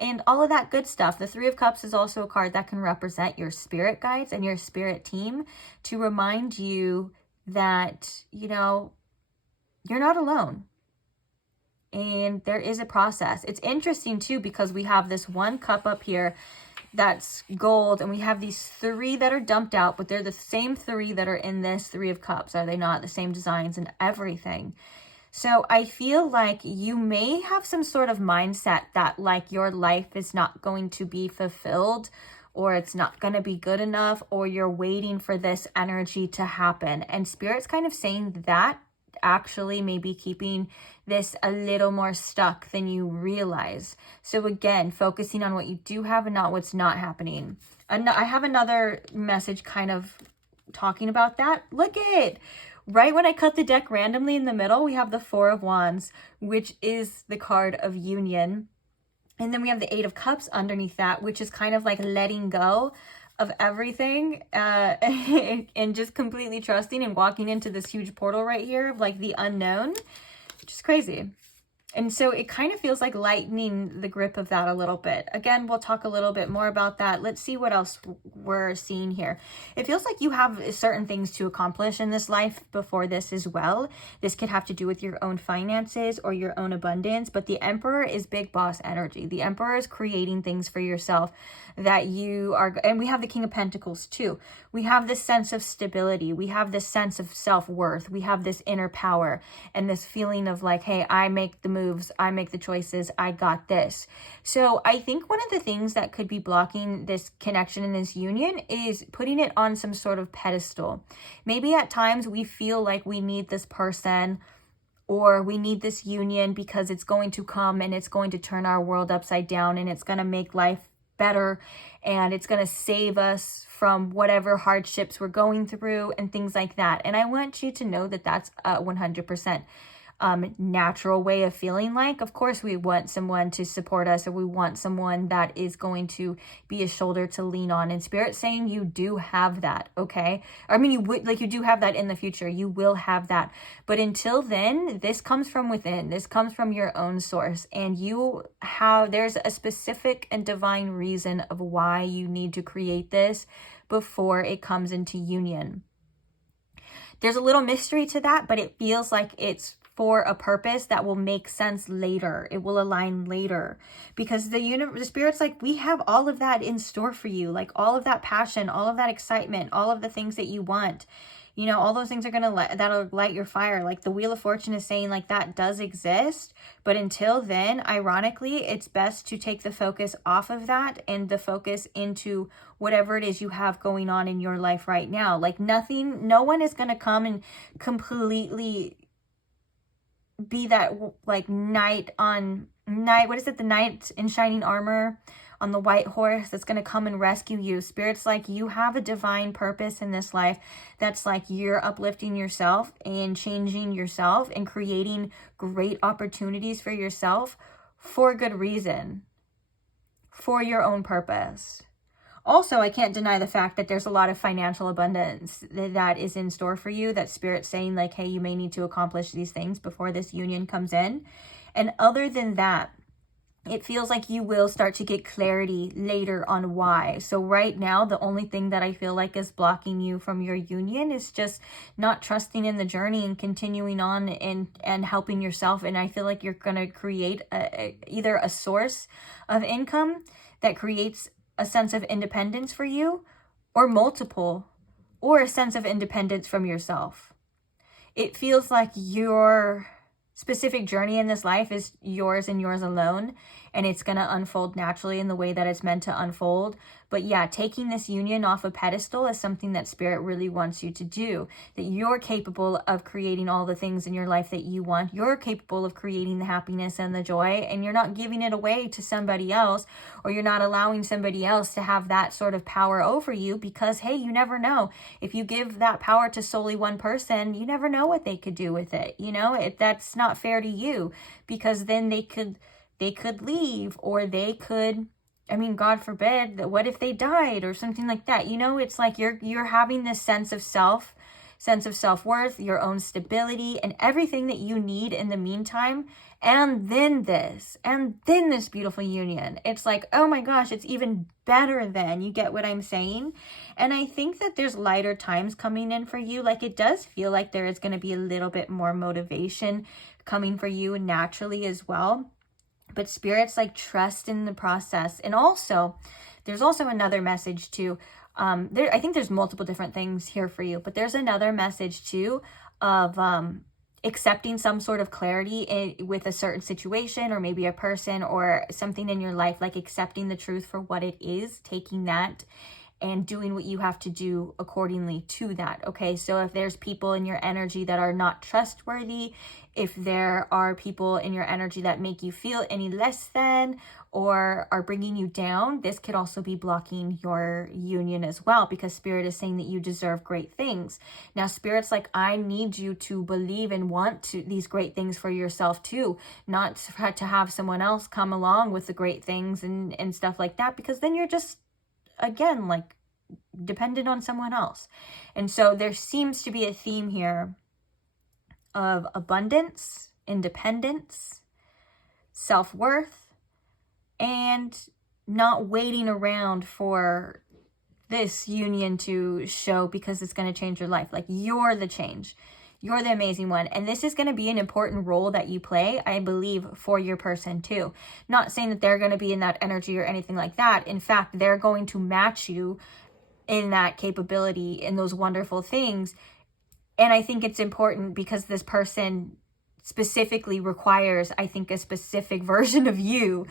and all of that good stuff. The 3 of Cups is also a card that can represent your spirit guides and your spirit team to remind you that, you know, you're not alone. And there is a process. It's interesting too, because we have this 1 cup up here that's gold, and we have these 3 that are dumped out, but they're the same 3 that are in this 3 of Cups. Are they not? The same designs and everything. So I feel like you may have some sort of mindset that like your life is not going to be fulfilled, or it's not going to be good enough, or you're waiting for this energy to happen. And Spirit's kind of saying that actually may be keeping this a little more stuck than you realize. So again, focusing on what you do have and not what's not happening. And I have another message kind of talking about that. Look at it. Right when I cut the deck randomly in the middle, we have the 4 of Wands, which is the card of union. And then we have the 8 of Cups underneath that, which is kind of like letting go of everything and just completely trusting and walking into this huge portal right here of like the unknown, which is crazy. And so it kind of feels like lightening the grip of that a little bit. Again, we'll talk a little bit more about that. Let's see what else we're seeing here. It feels like you have certain things to accomplish in this life before this as well. This could have to do with your own finances or your own abundance, but the Emperor is big boss energy. The Emperor is creating things for yourself that you are, and we have the King of Pentacles too. We have this sense of stability. We have this sense of self-worth. We have this inner power and this feeling of like, hey, I make the moves, I make the choices, I got this. So I think one of the things that could be blocking this connection in this union is putting it on some sort of pedestal. Maybe at times we feel like we need this person or we need this union because it's going to come and it's going to turn our world upside down and it's going to make life better and it's going to save us from whatever hardships we're going through and things like that. And I want you to know that that's 100% natural way of feeling like. Of course, we want someone to support us, or we want someone that is going to be a shoulder to lean on. And Spirit's saying you do have that, okay? I mean, you would, like, you do have that in the future. You will have that. But until then, this comes from within. This comes from your own source. And there's a specific and divine reason of why you need to create this before it comes into union. There's a little mystery to that, but it feels like it's for a purpose that will make sense later. It will align later, because the Spirit's like, we have all of that in store for you, like all of that passion, all of that excitement, all of the things that you want. You know, all those things are that'll light your fire. Like the Wheel of Fortune is saying, like, that does exist. But until then, ironically, it's best to take the focus off of that and the focus into whatever it is you have going on in your life right now. Like no one is going to come and completely be that, like, knight in shining armor on the white horse that's going to come and rescue you. Spirit's like, you have a divine purpose in this life. That's like, you're uplifting yourself and changing yourself and creating great opportunities for yourself for good reason, for your own purpose. Also, I can't deny the fact that there's a lot of financial abundance that is in store for you, that Spirit's saying, like, hey, you may need to accomplish these things before this union comes in. And other than that, it feels like you will start to get clarity later on why. So right now, the only thing that I feel like is blocking you from your union is just not trusting in the journey and continuing on and helping yourself. And I feel like you're going to create either a source of income that creates a sense of independence for you, or multiple, or a sense of independence from yourself. It feels like your specific journey in this life is yours and yours alone, and it's going to unfold naturally in the way that it's meant to unfold. But yeah, taking this union off a pedestal is something that Spirit really wants you to do, that you're capable of creating all the things in your life that you want. You're capable of creating the happiness and the joy, and you're not giving it away to somebody else, or you're not allowing somebody else to have that sort of power over you, because, hey, you never know. If you give that power to solely one person, you never know what they could do with it. You know, that's not fair to you, because then they could leave, or they could, I mean, God forbid, what if they died or something like that? You know, it's like you're having this sense of self-worth, your own stability, and everything that you need in the meantime. And then this beautiful union. It's like, oh my gosh, it's even better then. You get what I'm saying? And I think that there's lighter times coming in for you. Like, it does feel like there is going to be a little bit more motivation coming for you naturally as well. But Spirit's like, trust in the process. And also, there's also another message too. I think there's multiple different things here for you, but there's another message too of accepting some sort of clarity with a certain situation, or maybe a person or something in your life, like accepting the truth for what it is, taking that and doing what you have to do accordingly to that. Okay, so if there's people in your energy that are not trustworthy, if there are people in your energy that make you feel any less than or are bringing you down, this could also be blocking your union as well, because Spirit is saying that you deserve great things. Now, Spirit's like, I need you to believe and want these great things for yourself too, not to have someone else come along with the great things and stuff like that, because then you're just, again, like, dependent on someone else. And so there seems to be a theme here of abundance, independence, self-worth, and not waiting around for this union to show, because it's going to change your life. Like, you're the change. You're the amazing one. And this is going to be an important role that you play, I believe, for your person too. Not saying that they're going to be in that energy or anything like that. In fact, they're going to match you in that capability, in those wonderful things. And I think it's important because this person specifically requires, I think, a specific version of you.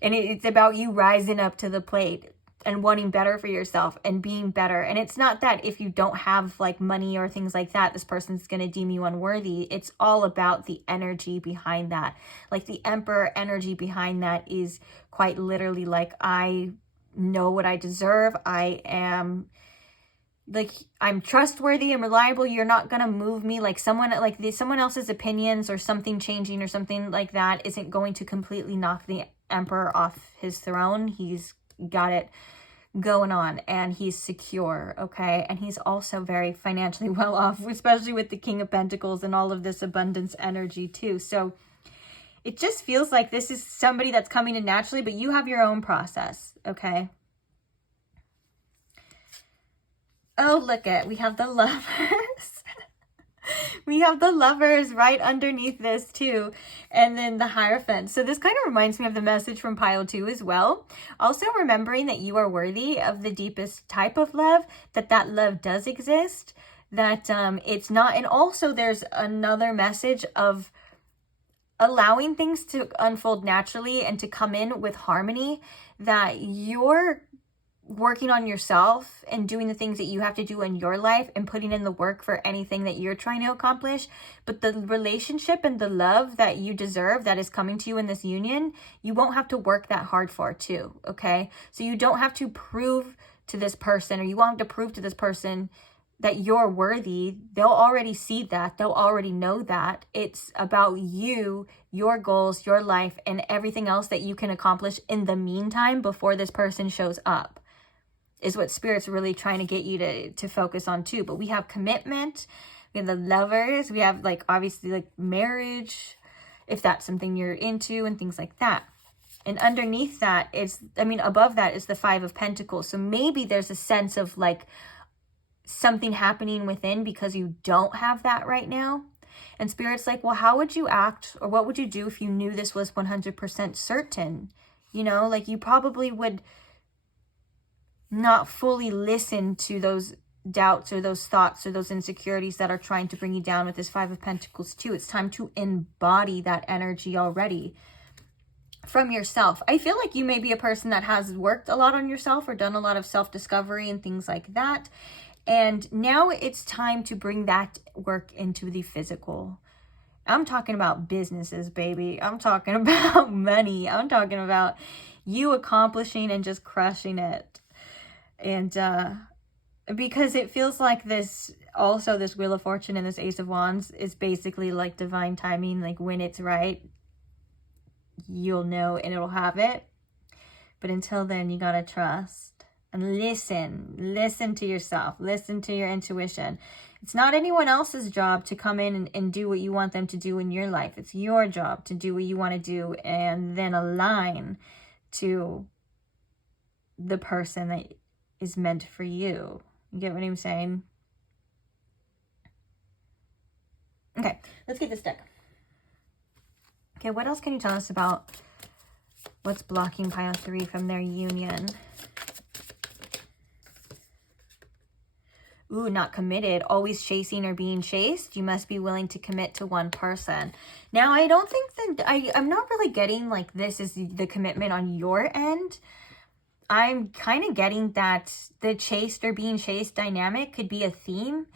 And it's about you rising up to the plate and wanting better for yourself and being better. And it's not that if you don't have like money or things like that, this person's going to deem you unworthy. It's all about the energy behind that. Like, the Emperor energy behind that is quite literally like, I know what I deserve. I am, like, I'm trustworthy and reliable. You're not going to move me. Like, someone else's opinions or something changing or something like that isn't going to completely knock the Emperor off his throne. He's got it going on and he's secure, okay? And he's also very financially well off, especially with the King of Pentacles and all of this abundance energy too. So it just feels like this is somebody that's coming in naturally, but you have your own process, okay? Oh, look at, we have the Lovers. We have the Lovers right underneath this too. And then the Hierophant. So this kind of reminds me of the message from pile 2 as well. Also remembering that you are worthy of the deepest type of love, that love does exist, that it's not. And also there's another message of allowing things to unfold naturally and to come in with harmony, that you're working on yourself and doing the things that you have to do in your life and putting in the work for anything that you're trying to accomplish. But the relationship and the love that you deserve that is coming to you in this union, you won't have to work that hard for too, okay? So you don't have to prove to this person, or you won't have to prove to this person that you're worthy. They'll already see that. They'll already know that. It's about you, your goals, your life, and everything else that you can accomplish in the meantime before this person shows up, is what Spirit's really trying to get you to focus on too. But we have commitment, we have the Lovers, we have like obviously like marriage, if that's something you're into, and things like that. And underneath that is, above that is the Five of Pentacles. So maybe there's a sense of like something happening within because you don't have that right now. And Spirit's like, well, how would you act, or what would you do if you knew this was 100% certain? You know, like you probably would not fully listen to those doubts or those thoughts or those insecurities that are trying to bring you down with this Five of Pentacles too. It's time to embody that energy already from yourself. I feel like you may be a person that has worked a lot on yourself or done a lot of self-discovery and things like that. And now it's time to bring that work into the physical. I'm talking about businesses, baby. I'm talking about money. I'm talking about you accomplishing and just crushing it. And because it feels like this Wheel of Fortune and this Ace of Wands is basically like divine timing. Like when it's right, you'll know and it'll have it. But until then, you gotta trust. And listen to yourself, listen to your intuition. It's not anyone else's job to come in and do what you want them to do in your life. It's your job to do what you want to do and then align to the person that is meant for you. You get what I'm saying? Okay, let's get this deck. Okay, what else can you tell us about what's blocking pile 3 from their union? Ooh, not committed, always chasing or being chased. You must be willing to commit to one person. Now, I don't think that, I'm not really getting like this is the commitment on your end. I'm kind of getting that the chased or being chased dynamic could be a theme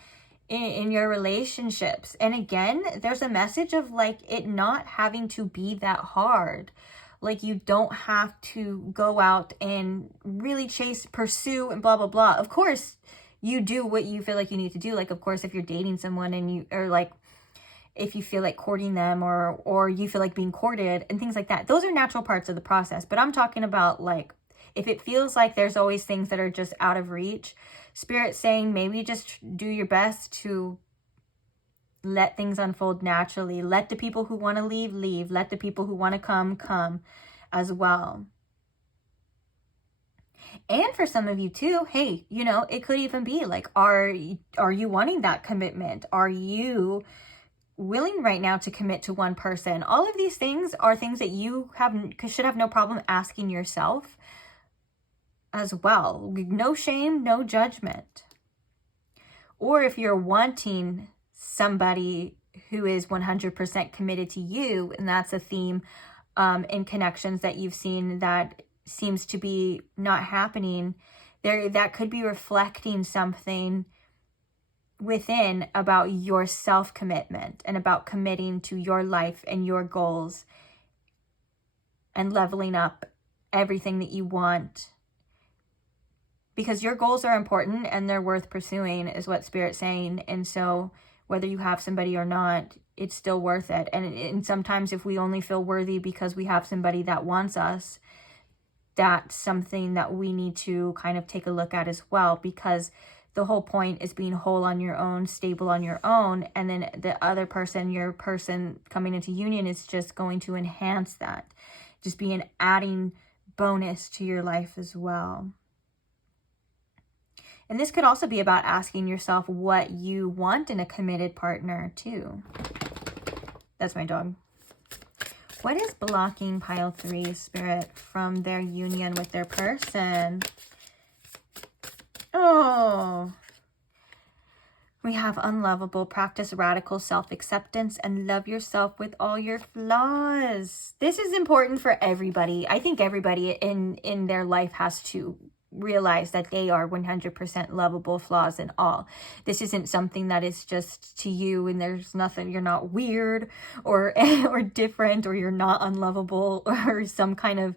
in your relationships. And again, there's a message of like it not having to be that hard. Like you don't have to go out and really pursue and blah, blah, blah. Of course, you do what you feel like you need to do. Like, of course, if you're dating someone and you, or like, if you feel like courting them or you feel like being courted and things like that, those are natural parts of the process. But I'm talking about like, if it feels like there's always things that are just out of reach, Spirit's saying maybe just do your best to let things unfold naturally. Let the people who want to leave, leave. Let the people who want to come as well. And for some of you too, hey, you know, it could even be like, are you wanting that commitment? Are you willing right now to commit to one person? All of these things are things that you should have no problem asking yourself as well. No shame, no judgment. Or if you're wanting somebody who is 100% committed to you, and that's a theme in connections that you've seen that seems to be not happening there, that could be reflecting something within about your self-commitment and about committing to your life and your goals and leveling up everything that you want, because your goals are important and they're worth pursuing is what Spirit's saying. And so whether you have somebody or not, it's still worth it. And sometimes if we only feel worthy because we have somebody that wants us, that's something that we need to kind of take a look at as well, because the whole point is being whole on your own, stable on your own. And then the other person, your person coming into union, is just going to enhance that, just be an adding bonus to your life as well. And this could also be about asking yourself what you want in a committed partner too. That's my dog. What is blocking pile 3, Spirit, from their union with their person? Oh, We have unlovable. Practice radical self-acceptance and love yourself with all your flaws. This is important for everybody. I think everybody in their life has to realize that they are 100% lovable, flaws and all. This isn't something that is just to you and there's nothing, you're not weird or or different, or you're not unlovable or some kind of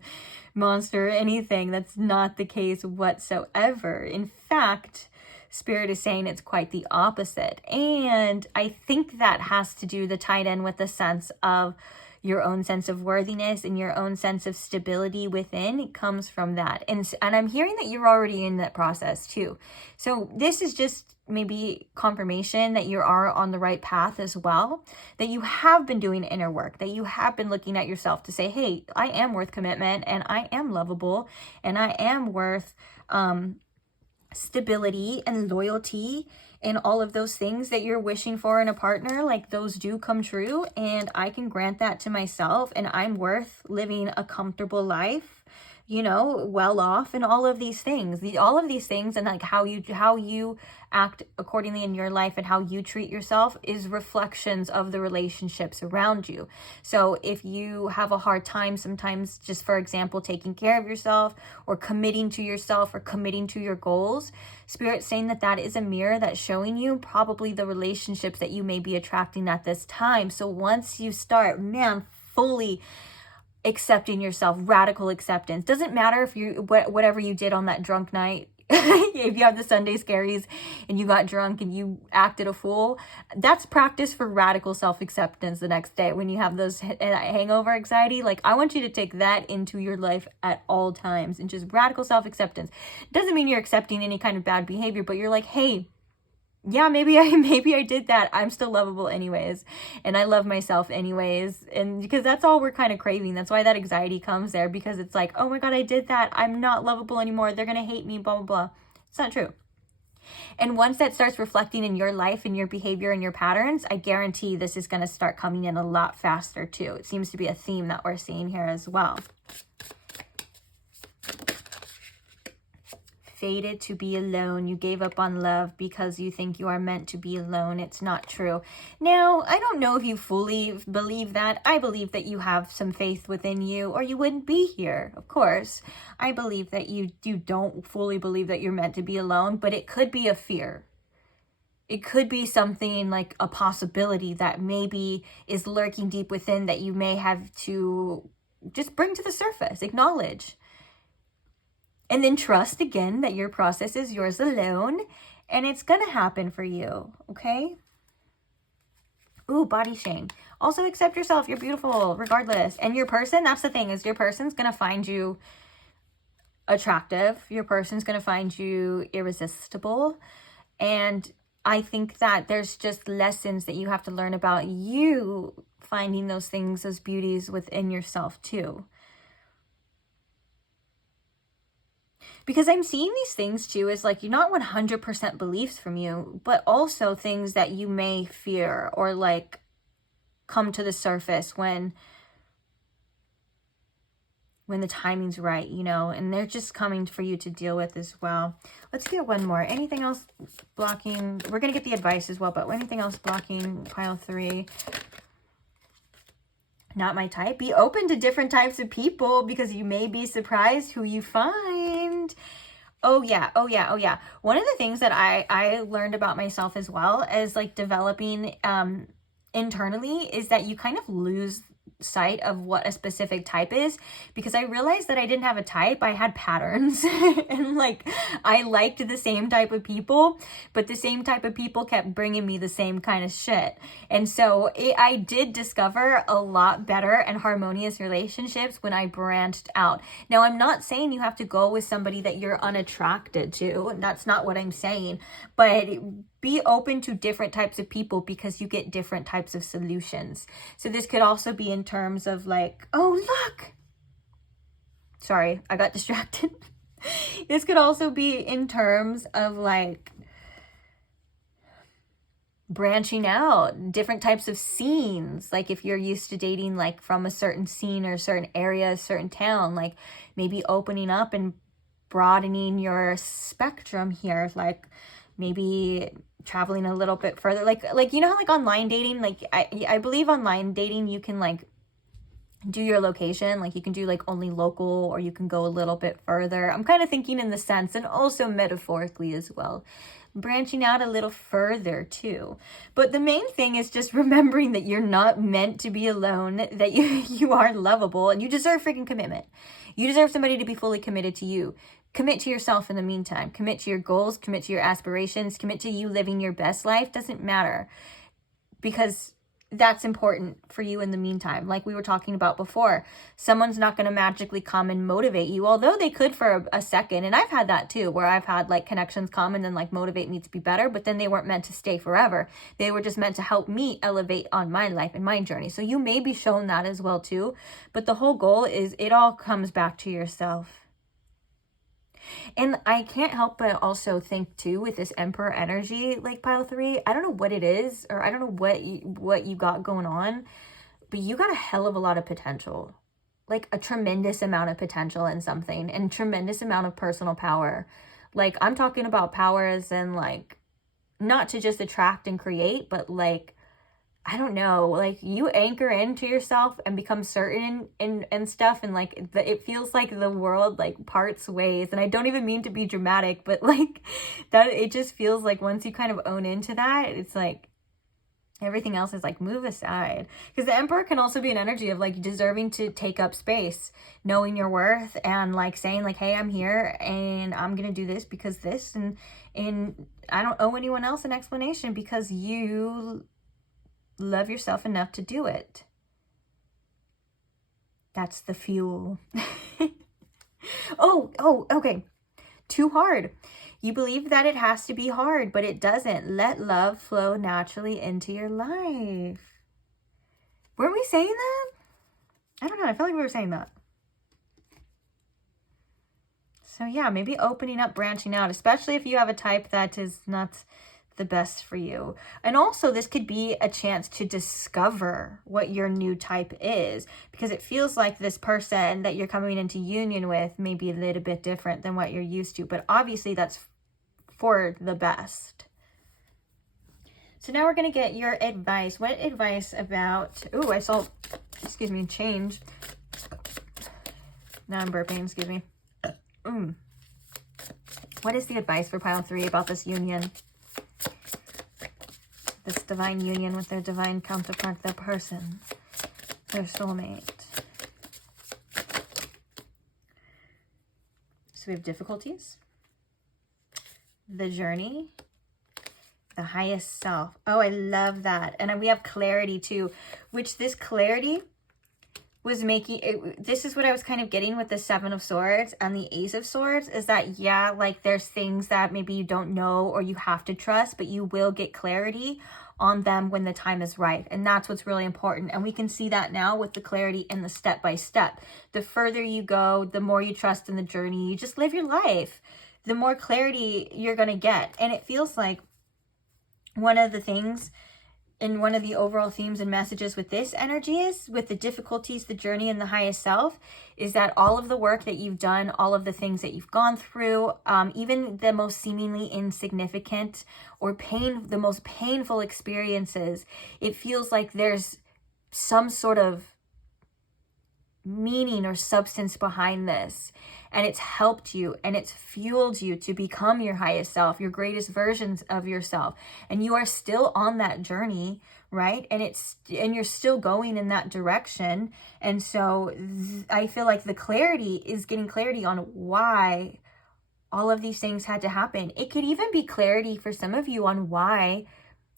monster or anything. That's not the case whatsoever. In fact, Spirit is saying it's quite the opposite. And I think that has to do, the tied in with the sense of your own sense of worthiness and your own sense of stability within. It comes from that. And I'm hearing that you're already in that process too. So this is just maybe confirmation that you are on the right path as well, that you have been doing inner work, that you have been looking at yourself to say, hey, I am worth commitment and I am lovable and I am worth stability and loyalty and all of those things that you're wishing for in a partner. Like, those do come true, and I can grant that to myself, and I'm worth living a comfortable life, you know, well off, and all of these things, and like how you act accordingly in your life and how you treat yourself is reflections of the relationships around you. So if you have a hard time sometimes, just for example, taking care of yourself or committing to yourself or committing to your goals, Spirit's saying that that is a mirror that's showing you probably the relationships that you may be attracting at this time. So once you start, fully accepting yourself, radical acceptance, doesn't matter if you whatever you did on that drunk night, if you have the Sunday scaries and you got drunk and you acted a fool, that's practice for radical self-acceptance the next day when you have those hangover anxiety. Like, I want you to take that into your life at all times and just radical self-acceptance. Doesn't mean you're accepting any kind of bad behavior, but you're like, hey, yeah, maybe I did that. I'm still lovable anyways. And I love myself anyways. And because that's all we're kind of craving. That's why that anxiety comes there, because it's like, oh my God, I did that. I'm not lovable anymore. They're going to hate me, blah, blah, blah. It's not true. And once that starts reflecting in your life and your behavior and your patterns, I guarantee this is going to start coming in a lot faster too. It seems to be a theme that we're seeing here as well. Fated to be alone. You gave up on love because you think you are meant to be alone. It's not true. Now, I don't know if you fully believe that. I believe that you have some faith within you, or you wouldn't be here, of course. I believe that you don't fully believe that you're meant to be alone, but it could be a fear. It could be something like a possibility that maybe is lurking deep within that you may have to just bring to the surface, acknowledge. And then trust again that your process is yours alone, and it's going to happen for you, okay? Ooh, body shame. Also accept yourself. You're beautiful regardless. And your person, that's the thing, is your person's going to find you attractive. Your person's going to find you irresistible. And I think that there's just lessons that you have to learn about you finding those things, those beauties within yourself too. Because I'm seeing these things too as like, you're not 100% beliefs from you, but also things that you may fear or like come to the surface when the timing's right, you know, and they're just coming for you to deal with as well. Let's get one more. Anything else blocking? We're going to get the advice as well, but anything else blocking pile 3? Not my type. Be open to different types of people because you may be surprised who you find. Oh yeah. One of the things that I learned about myself as well as like developing internally is that you kind of lose sight of what a specific type is, because I realized that I didn't have a type. I had patterns and like I liked the same type of people, but the same type of people kept bringing me the same kind of shit. And so I did discover a lot better and harmonious relationships when I branched out. Now, I'm not saying you have to go with somebody that you're unattracted to. That's not what I'm saying, but be open to different types of people because you get different types of solutions. So this could also be in terms of like, oh, look. Sorry, I got distracted. This could also be in terms of like branching out, different types of scenes. Like if you're used to dating like from a certain scene or a certain area, a certain town, like maybe opening up and broadening your spectrum here. Like maybe traveling a little bit further. Like you know how like online dating, like I believe online dating you can like do your location, like you can do like only local, or you can go a little bit further. I'm kind of thinking in the sense, and also metaphorically as well, branching out a little further too. But the main thing is just remembering that you're not meant to be alone, that you are lovable, and you deserve freaking commitment. You deserve somebody to be fully committed to you. Commit to yourself in the meantime. Commit to your goals, commit to your aspirations, commit to you living your best life. Doesn't matter, because that's important for you in the meantime. Like we were talking about before, someone's not going to magically come and motivate you, although they could for a second. And I've had that too, where I've had like connections come and then like motivate me to be better, but then they weren't meant to stay forever. They were just meant to help me elevate on my life and my journey. So you may be shown that as well too. But the whole goal is it all comes back to yourself. And I can't help but also think too, with this Emperor energy, like pile 3, I don't know what it is, or I don't know what you got going on, but you got a hell of a lot of potential, like a tremendous amount of potential in something, and tremendous amount of personal power. Like I'm talking about power as in like, not to just attract and create, but like, I don't know, like you anchor into yourself and become certain and stuff, and like it feels like the world like parts ways. And I don't even mean to be dramatic, but like that, it just feels like once you kind of own into that, it's like everything else is like move aside. Because the Emperor can also be an energy of like deserving to take up space, knowing your worth, and like saying like, hey, I'm here and I'm gonna do this because this, and I don't owe anyone else an explanation because you love yourself enough to do it. That's the fuel. Oh, okay. Too hard. You believe that it has to be hard, but it doesn't. Let love flow naturally into your life. Weren't we saying that? I don't know. I feel like we were saying that. So yeah, maybe opening up, branching out, especially if you have a type that is not the best for you. And also this could be a chance to discover what your new type is, because it feels like this person that you're coming into union with may be a little bit different than what you're used to, but obviously that's for the best. So now we're going to get your advice. What advice about, oh, I saw, excuse me, change. Now I'm burping, excuse me. What is the advice for pile 3 about this union? This divine union with their divine counterpart, their person, their soulmate. So we have difficulties, the journey, the highest self. Oh, I love that. And we have clarity too, which this clarity was making it, this is what I was kind of getting with the 7 of Swords and the Ace of Swords, is that, yeah, like there's things that maybe you don't know or you have to trust, but you will get clarity on them when the time is right. And that's what's really important. And we can see that now with the clarity in the step by step. The further you go, the more you trust in the journey, you just live your life, the more clarity you're going to get. And it feels like one of the things in one of the overall themes and messages with this energy is, with the difficulties, the journey, and the highest self, is that all of the work that you've done, all of the things that you've gone through, even the most seemingly insignificant or the most painful experiences, it feels like there's some sort of meaning or substance behind this, and it's helped you and it's fueled you to become your highest self, your greatest versions of yourself, and you are still on that journey, right? And you're still going in that direction. And so I feel like the clarity is getting clarity on why all of these things had to happen. It could even be clarity for some of you on why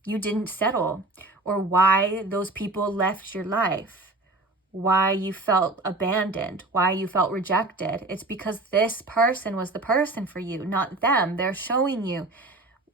you didn't settle, or why those people left your life, why you felt abandoned, why you felt rejected. It's because this person was the person for you, not them. They're showing you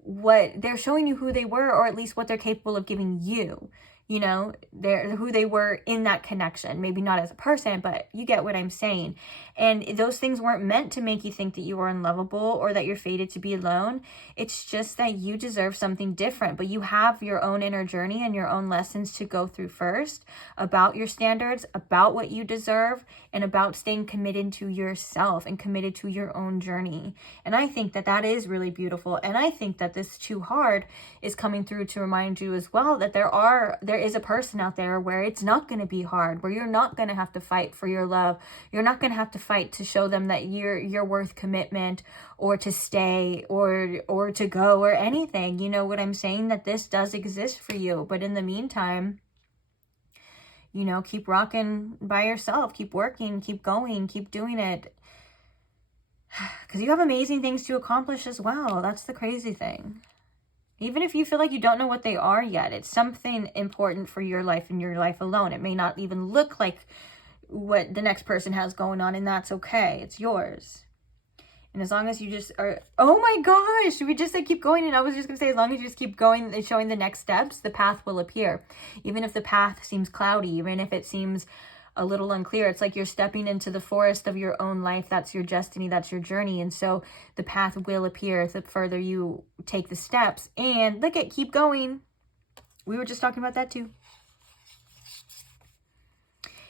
who they were, or at least what they're capable of giving you. you know, who they were in that connection. Maybe not as a person, but you get what I'm saying. And those things weren't meant to make you think that you were unlovable or that you're fated to be alone. It's just that you deserve something different, but you have your own inner journey and your own lessons to go through first about your standards, about what you deserve, and about staying committed to yourself and committed to your own journey. And I think that that is really beautiful. And I think that this too hard is coming through to remind you as well that there is a person out there where it's not going to be hard, where you're not going to have to fight for your love. You're not going to have to fight to show them that you're worth commitment, or to stay, or to go, or anything. You know what I'm saying? That this does exist for you. But in the meantime, you know, keep rocking by yourself, keep working, keep going, keep doing it. Because you have amazing things to accomplish as well. That's the crazy thing. Even if you feel like you don't know what they are yet, it's something important for your life and your life alone. It may not even look like what the next person has going on, and that's okay. It's yours. And as long as you just are, oh my gosh, we just said keep going. And I was just going to say, as long as you just keep going and showing the next steps, the path will appear. Even if the path seems cloudy, even if it seems a little unclear, it's like you're stepping into the forest of your own life. That's your destiny. That's your journey. And so the path will appear the further you take the steps. And look at, keep going. We were just talking about that too.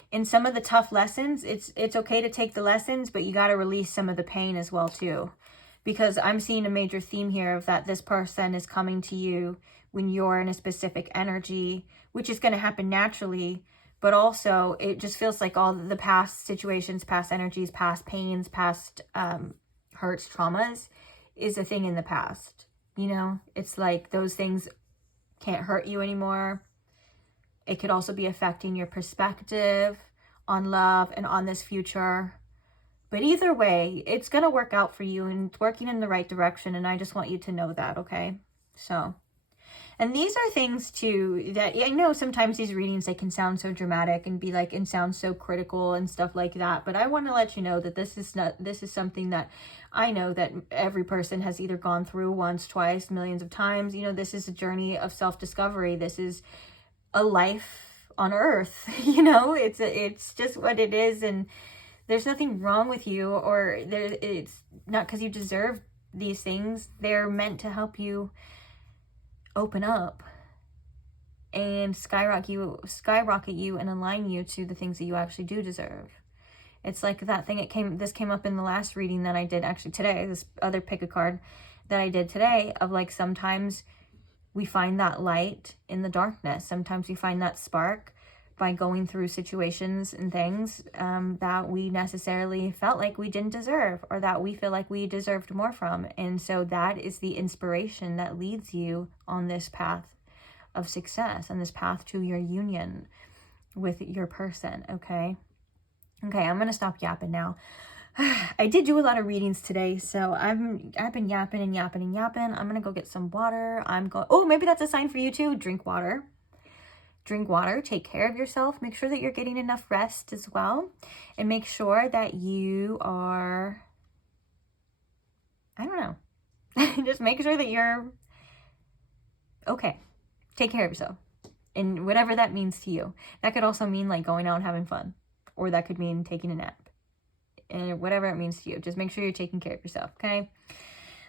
In some of the tough lessons, it's okay to take the lessons, but you got to release some of the pain as well too. Because I'm seeing a major theme here of that this person is coming to you when you're in a specific energy, which is going to happen naturally. But also, it just feels like all the past situations, past energies, past pains, past hurts, traumas is a thing in the past. You know, it's like those things can't hurt you anymore. It could also be affecting your perspective on love and on this future. But either way, it's going to work out for you and it's working in the right direction. And I just want you to know that, okay? So, and these are things too that I know sometimes these readings, they can sound so dramatic and be like, and sound so critical and stuff like that. But I want to let you know that this is something that I know that every person has either gone through once, twice, millions of times. You know, this is a journey of self-discovery. This is a life on earth. You know, it's just what it is. And there's nothing wrong with you, or it's not because you deserve these things. They're meant to help you open up and skyrocket you and align you to the things that you actually do deserve. It's like that thing, this came up in the last reading that I did actually today, this other pick a card that I did today, of like sometimes we find that light in the darkness. Sometimes we find that spark by going through situations and things that we necessarily felt like we didn't deserve, or that we feel like we deserved more from. And so that is the inspiration that leads you on this path of success and this path to your union with your person, okay? Okay, I'm going to stop yapping now. I did do a lot of readings today, so I've been yapping and yapping and yapping. I'm going to go get some water. Oh, maybe that's a sign for you too. Drink water. Drink water, take care of yourself, make sure that you're getting enough rest as well, and make sure that you are, I don't know, just make sure that you're okay. Take care of yourself, and whatever that means to you. That could also mean like going out and having fun, or that could mean taking a nap, and whatever it means to you. Just make sure you're taking care of yourself, okay?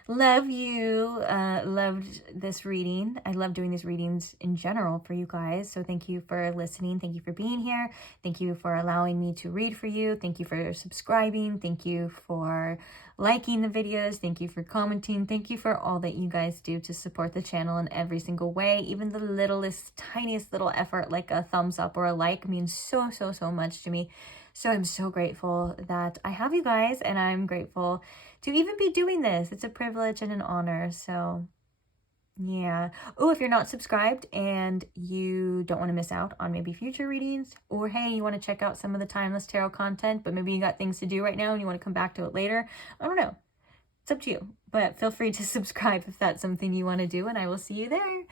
Love you. Loved this reading. I love doing these readings in general for you guys. So thank you for listening. Thank you for being here. Thank you for allowing me to read for you. Thank you for subscribing. Thank you for liking the videos. Thank you for commenting. Thank you for all that you guys do to support the channel in every single way. Even the littlest, tiniest little effort like a thumbs up or a like means so, so, so much to me. So I'm so grateful that I have you guys, and I'm grateful to even be doing this. It's a privilege and an honor. So yeah. Oh, if you're not subscribed and you don't want to miss out on maybe future readings, or hey, you want to check out some of the timeless tarot content, but maybe you got things to do right now and you want to come back to it later, I don't know. It's up to you, but feel free to subscribe if that's something you want to do, and I will see you there.